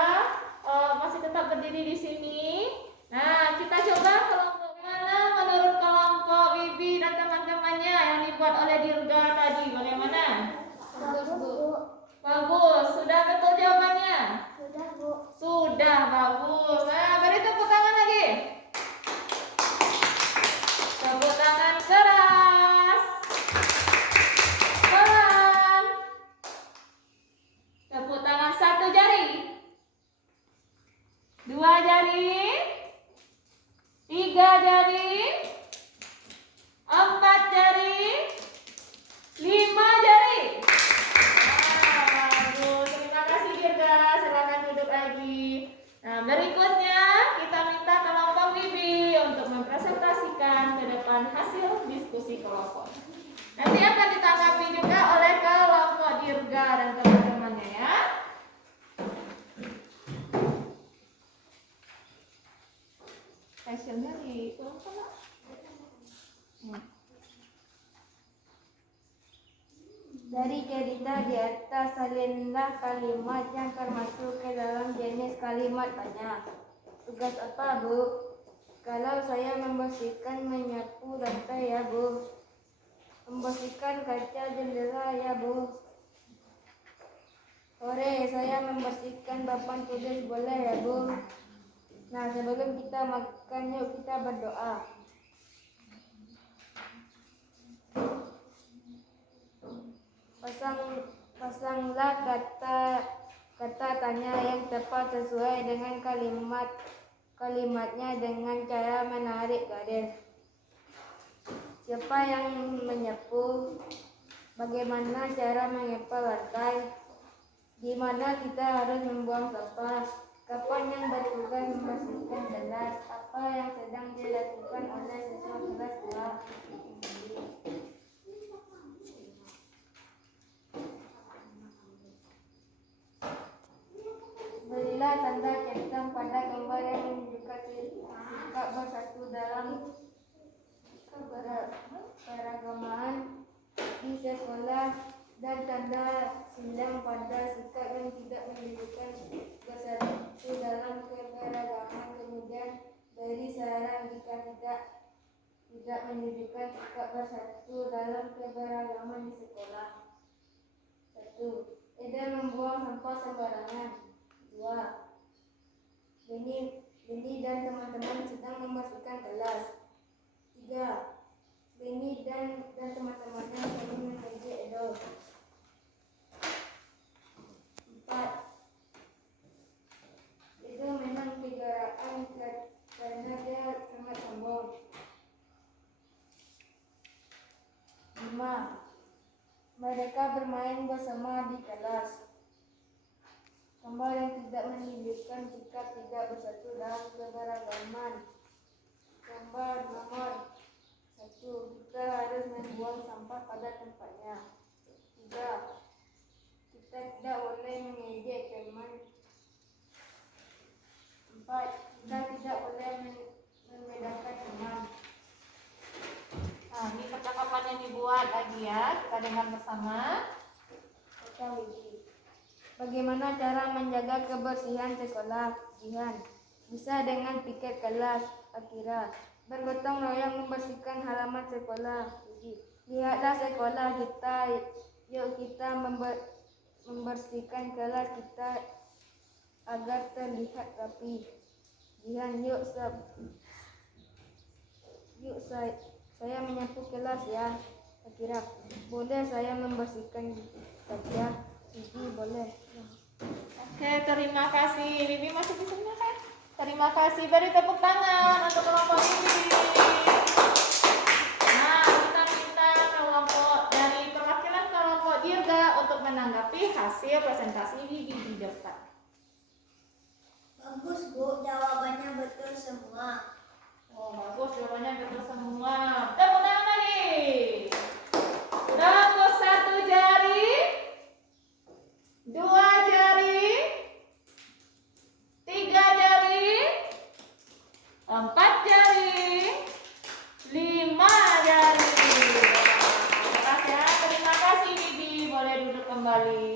masih tetap berdiri di sini. Nah, kita coba kelompok mana menurut kelompok Bibi dan teman-temannya yang dibuat oleh Dirga tadi. Bagaimana? Bagus, Bu. Bagus. Sudah betul jawabannya? Sudah, Bu. Sudah, bagus. Nah, beri tepuk tangan lagi. Tepuk tangan keras. Pelan. Tepuk tangan 1 jari. 2 jari. 3 jari. 4 jari. 5 jari. Bagus. Terima kasih Dirga. Silakan duduk lagi. Nah, berikutnya kita minta kelompok Bibi untuk mempresentasikan ke depan hasil diskusi kelompok. Nanti akan ditanggapi juga oleh kelompok Dirga dan teman-temannya ya. Hasilnya di kelompok lah. Dari cerita di atas, salinlah kalimat yang termasuk ke dalam jenis kalimat tanya. Tugas apa, Bu? Kalau saya membersihkan menyapu lantai ya, Bu. Membersihkan kaca jendela ya, Bu. Sore saya membersihkan papan tulis boleh ya, Bu. Nah, sebelum kita makan, yuk kita berdoa. Pasanglah kata tanya yang tepat sesuai dengan kalimatnya dengan cara menarik garis. Siapa yang menyapu? Bagaimana cara mengepel lantai? Di mana kita harus membuang sampah? Kapan yang bertugas membersihkan kelas? Apa yang sedang dilakukan oleh siswa kelas 2? Berilah tanda centang pada gambar yang menunjukkan sikap bersatu dalam keberagaman di sekolah dan tanda silang pada sikap yang tidak menunjukkan bersatu dalam keberagaman. Kemudian beri saran jika tidak menunjukkan sikap bersatu dalam keberagaman di sekolah. 1. Tidak membuang sampah sembarangan. 2. Beni dan teman-teman sedang membersihkan kelas. 3. Beni dan teman-temannya sedang mengaji Edo. 4. Itu memang kegaraan karena dia sangat sombong. 5. Mereka bermain bersama di kelas. Gambar yang tidak menunjukkan sikap tidak bersatu dalam keberagaman. Gambar nomor 1. Kita harus membuang sampah pada tempatnya. 3. Kita tidak boleh mengejek teman. 4. Kita tidak boleh membedakan teman. Nah, ini percakapan yang dibuat lagi ya. Kita dengar bersama. Kata Widi. Bagaimana cara menjaga kebersihan sekolah? Jihan. Bisa dengan piket kelas. Akira. Bergotong royong membersihkan halaman sekolah. Widi. Lihatlah sekolah kita. Yuk kita membersihkan kelas kita agar terlihat rapi. Jihan. Saya menyapu kelas ya. Akira. Boleh saya membersihkan saja. Bibi boleh. Oke, terima kasih. Bibi masih di sana kan? Terima kasih. Beri tepuk tangan untuk kelompok Bibi. Nah, kita minta kelompok dari perwakilan kelompok Dirga untuk menanggapi. hasil presentasi di depan. Bagus Bu, jawabannya betul semua. Oh, bagus, jawabannya betul semua. Tepuk tangan lagi. Rambut 1 jari, 2 jari, 3 jari, 4 jari, 5 jari. Keras ya. Terima kasih Bibi. Boleh duduk kembali.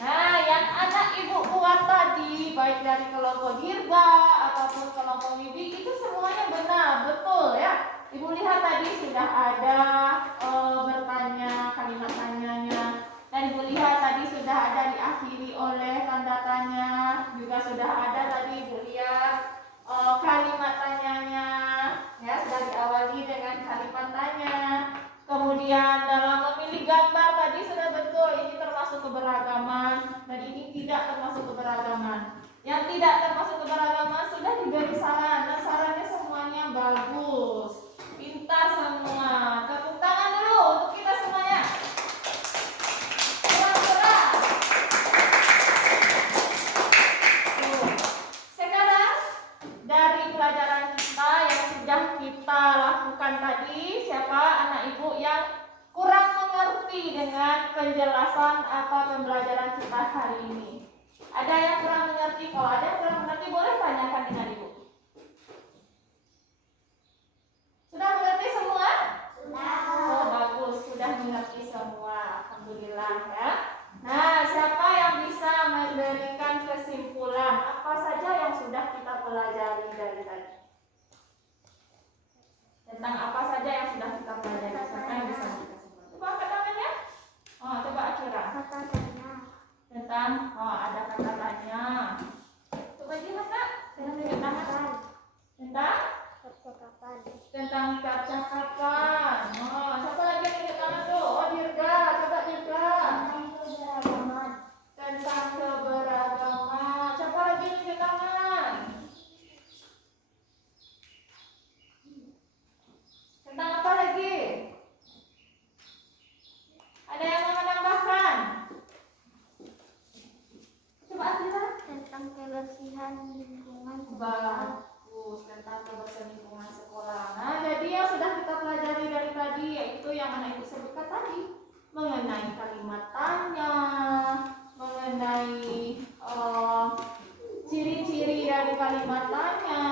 Nah, yang anak ibu buat tadi, baik dari kelompok Dirga ataupun kelompok Bibi, itu semuanya benar, betul ya. Ibu lihat tadi sudah ada bertanya, kalimat tanyanya. Dan ibu lihat tadi sudah ada diakhiri oleh tanda tanya. Juga sudah ada tadi ibu lihat kalimat tanyanya. Ya, sudah diawali dengan kalimat tanya. Kemudian dalam memilih gambar tadi sudah betul, ini termasuk keberagaman dan ini tidak termasuk keberagaman. Yang tidak termasuk keberagaman sudah diberi saran dan sarannya semuanya bagus, pintar semua. Tepuk tangan dulu untuk kita semuanya. Keras-keras. Sekarang dari pelajaran kita yang sudah kita lakukan tadi, siapa anak ibu yang kurang mengerti dengan penjelasan atau pembelajaran kita hari ini? Ada yang kurang mengerti? Kalau ada yang kurang mengerti, boleh tanyakan dengan ibu. Sudah mengerti semua? Sudah. Oh, bagus, sudah mengerti semua. Alhamdulillah ya. Nah, siapa yang bisa memberikan kesimpulan apa saja yang sudah kita pelajari dari tadi? Tentang apa saja yang sudah kita pelajari? Siapa yang bisa memberikan kesimpulan? Coba angkat tangannya. Oh, coba Akira. Tentang, ada kata tanya. Coba jelas nak. Tentang percakapan. Oh, siapa lagi yang tunjuk tangan tuh? Oh, Dirga. Coba Dirga. Tentang keberagaman. Siapa lagi yang tunjuk tangan? Tentang apa lagi? Ada yang mau menambahkan? Coba Akira. Tentang kebersihan lingkungan Bagus, tentang kebersihan lingkungan sekolah. Nah, jadi yang sudah kita pelajari dari tadi yaitu yang anak ibu sebutkan tadi, mengenai kalimat tanya, mengenai ciri-ciri dari kalimat tanya,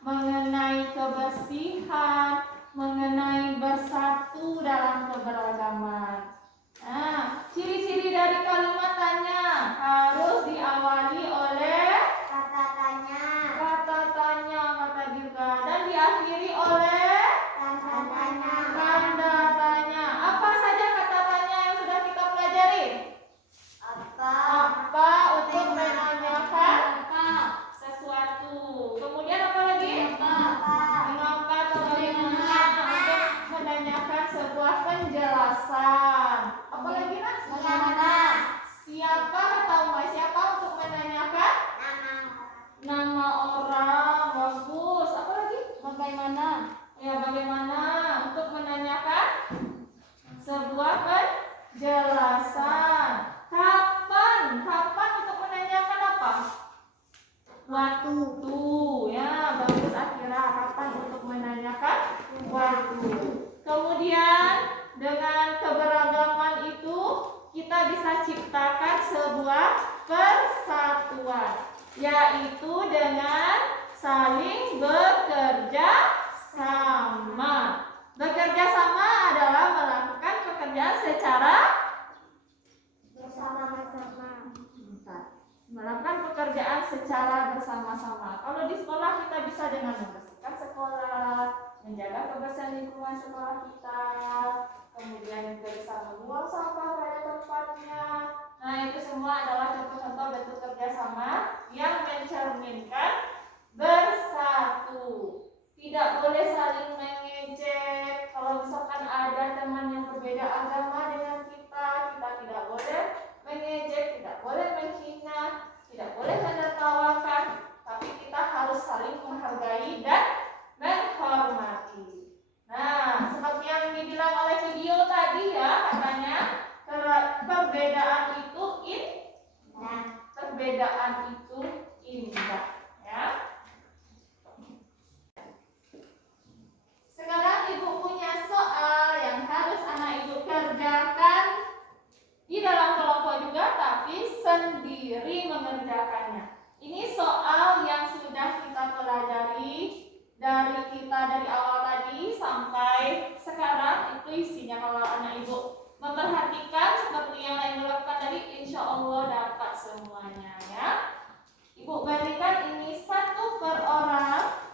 mengenai kebersihan, mengenai bersatu dalam keberagaman. Nah, ciri-ciri dari kalimat tanya harus diawali oleh kata tanya kata Dirga dan diakhiri oleh tanda tanya. Apa saja kata tanya yang sudah kita pelajari? Apa untuk menanyakan sesuatu. Kemudian apa lagi? Mengapa atau bagaimana untuk menanyakan sebuah penjelasan. Apa lagi nak? Siapa atau siapa untuk menanyakan nama orang. Bagus. Apa lagi? Bagaimana? Ya, bagaimana untuk menanyakan sebuah penjelasan. Kapan untuk menanyakan apa? Waktu. Ya, bagus Akira. Kapan untuk menanyakan waktu. Kemudian dengan keberagaman itu kita bisa ciptakan sebuah persatuan, yaitu dengan saling bekerja sama. Bekerja sama adalah melakukan pekerjaan secara bersama-sama. melakukan pekerjaan secara bersama-sama. Kalau di sekolah kita bisa dengan membersihkan sekolah, menjaga kebersihan lingkungan sekolah kita, kemudian juga bisa membuang sampah pada tempatnya. Nah, itu semua adalah contoh-contoh bentuk kerjasama yang mencerminkan bersatu. Tidak boleh saling mengejek. Kalau misalkan ada teman yang berbeda agama dengan kita tidak boleh mengejek, tidak boleh menghina, tidak boleh menertawakan, tapi kita harus saling menghargai dan menghormati. Nah, seperti yang dibilang oleh video tadi ya, katanya perbedaan itu indah, ya. Sekarang ibu punya soal yang harus anak ibu kerjakan di dalam kelompok juga, tapi sendiri mengerjakannya. Ini soal yang sudah kita pelajari dari awal tadi sampai sekarang. Itu isinya, kalau anak ibu memperhatikan seperti yang ibu lakukan tadi, insya Allah dapat semuanya, ya. Ibu berikan ini satu per orang.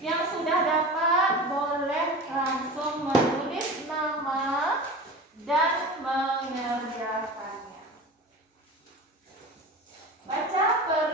Yang sudah dapat boleh langsung menulis nama dan mengerjakannya. Baca per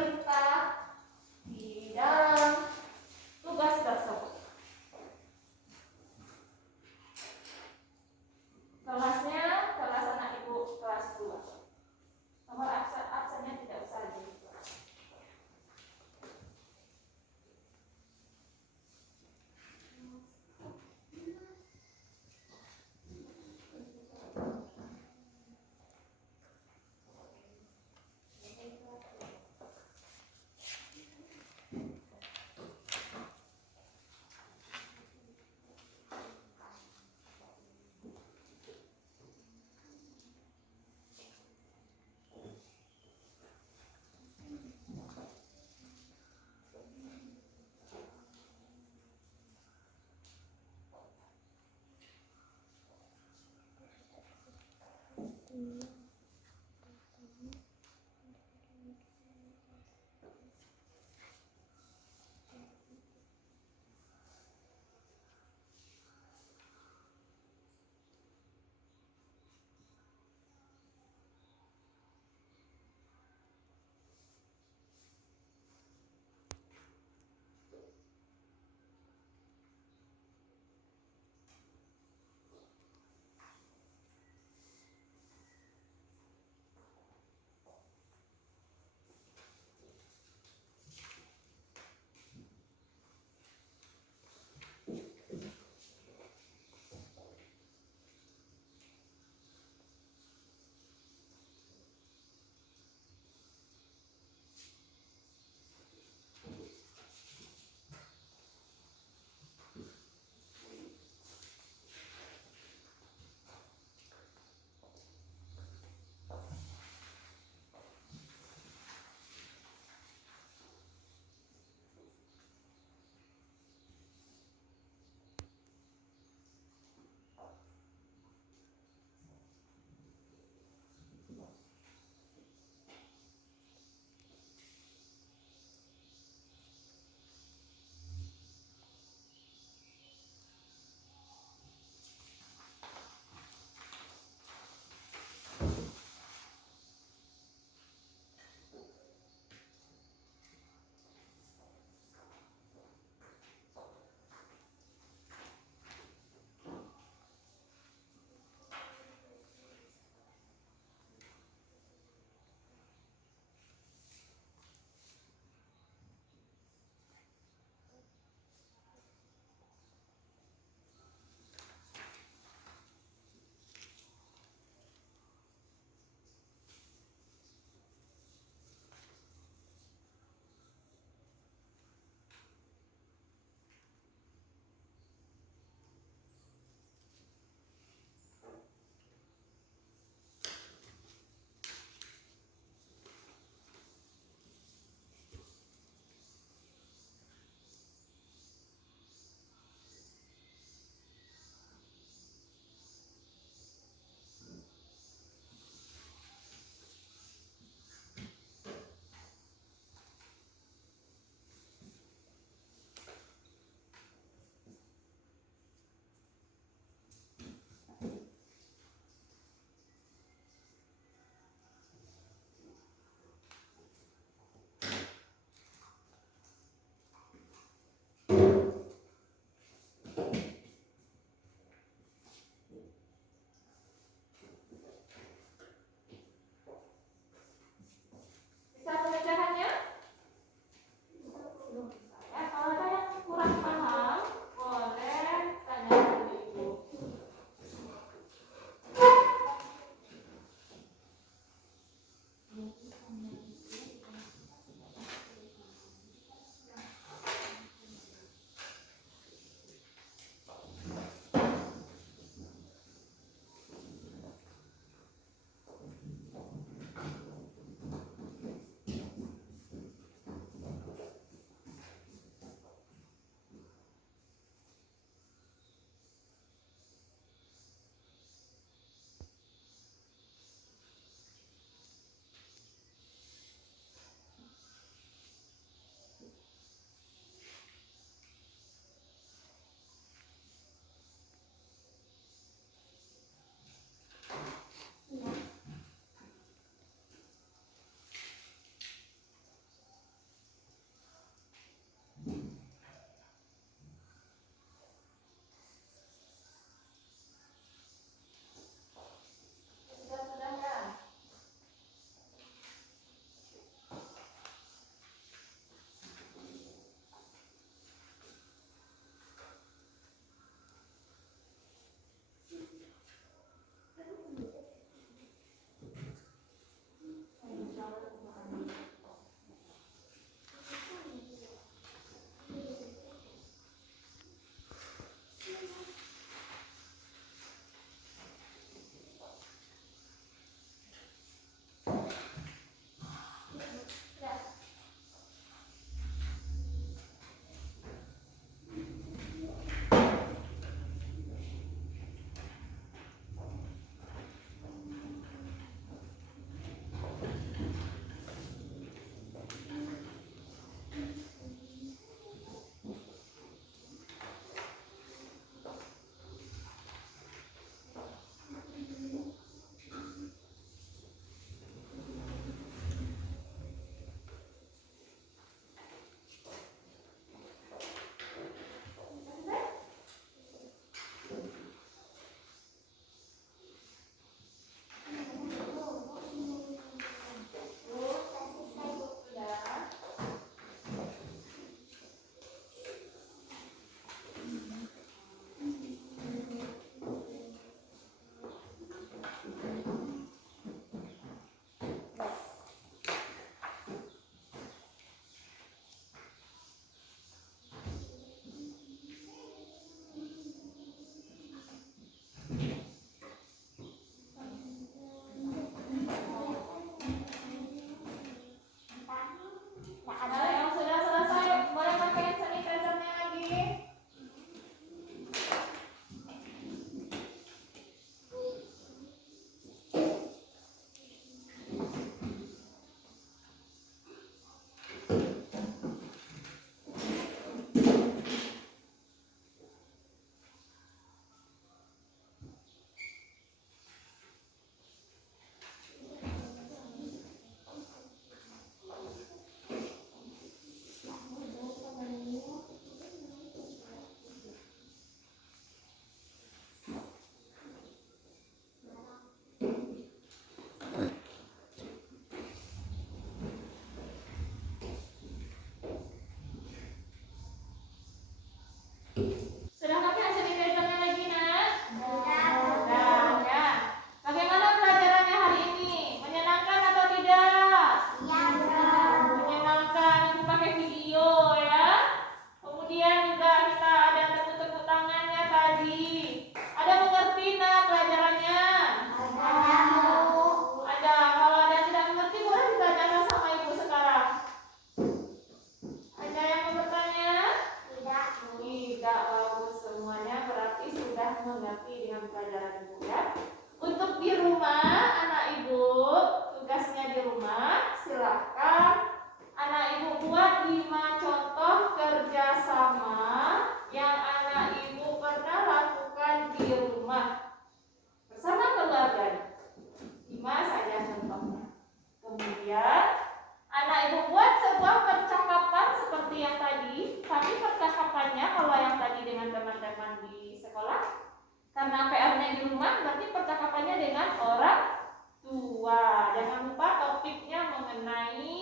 Karena PR-nya di rumah, berarti percakapannya dengan orang tua. Jangan lupa topiknya mengenai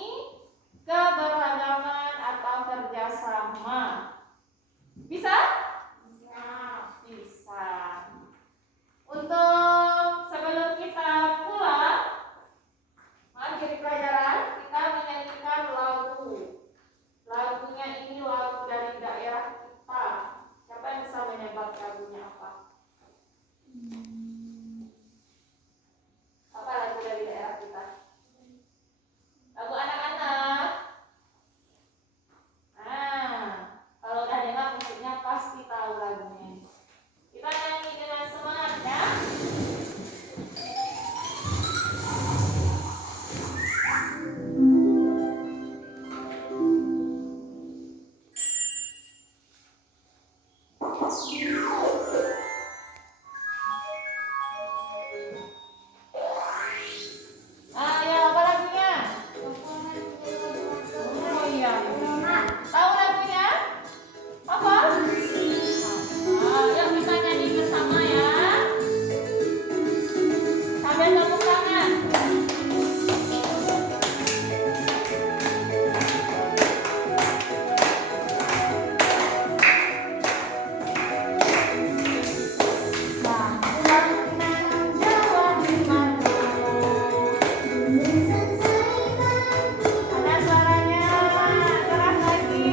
keberagaman atau kerjasama. Bisa? Bisa. Untuk sebelum kita pulang, mengakhiri pelajaran, kita menyanyikan lagu. Lagunya ini lagu dari daerah kita. Siapa yang bisa menebak lagunya apa? Apa lagu dari daerah kita? Lagu anak-anak. Nah, kalau udah dengar musiknya pasti tahu lagunya. Kita nyanyi dengan semangat ya. Ayo, apa lagunya? Oh iya. Tahu lagunya? Apa? Yuk kita nyanyi bersama ya. Sambil tepuk tangan. Ada suaranya, keras lagi.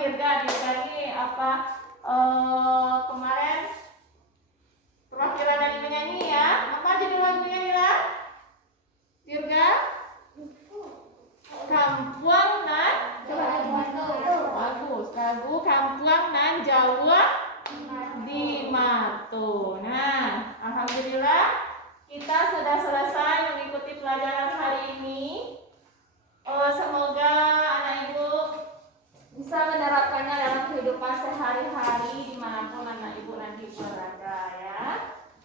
Dirga ini apa kemarin perwakilan dari penyanyi ya. Apa judul lagunya Mila? Dirga? Kampuang nan bagus. Lagu Kampuang nan Jawa di Matu. Nah, alhamdulillah kita sudah selesai mengikuti pelajaran hari ini. Semoga anak ibu bisa menerapkannya dalam kehidupan sehari-hari dimanapun anak ibu nanti berada ya.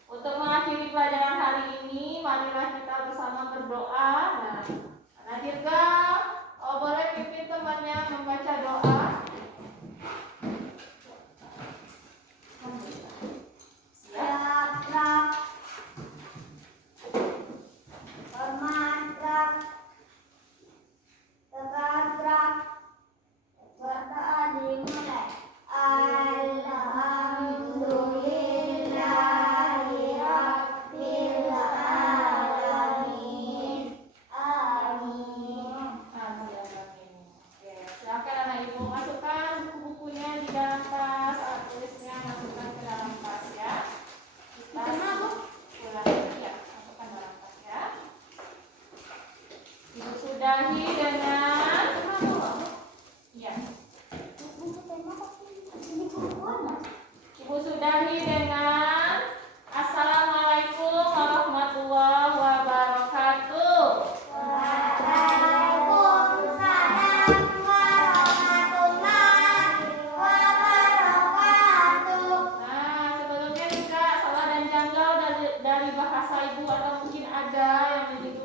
Untuk mengakhiri pelajaran hari ini, marilah kita bersama berdoa. Nah, Dirga boleh pimpin temannya membaca doa. dari bahasa ibu atau mungkin ada yang menjadi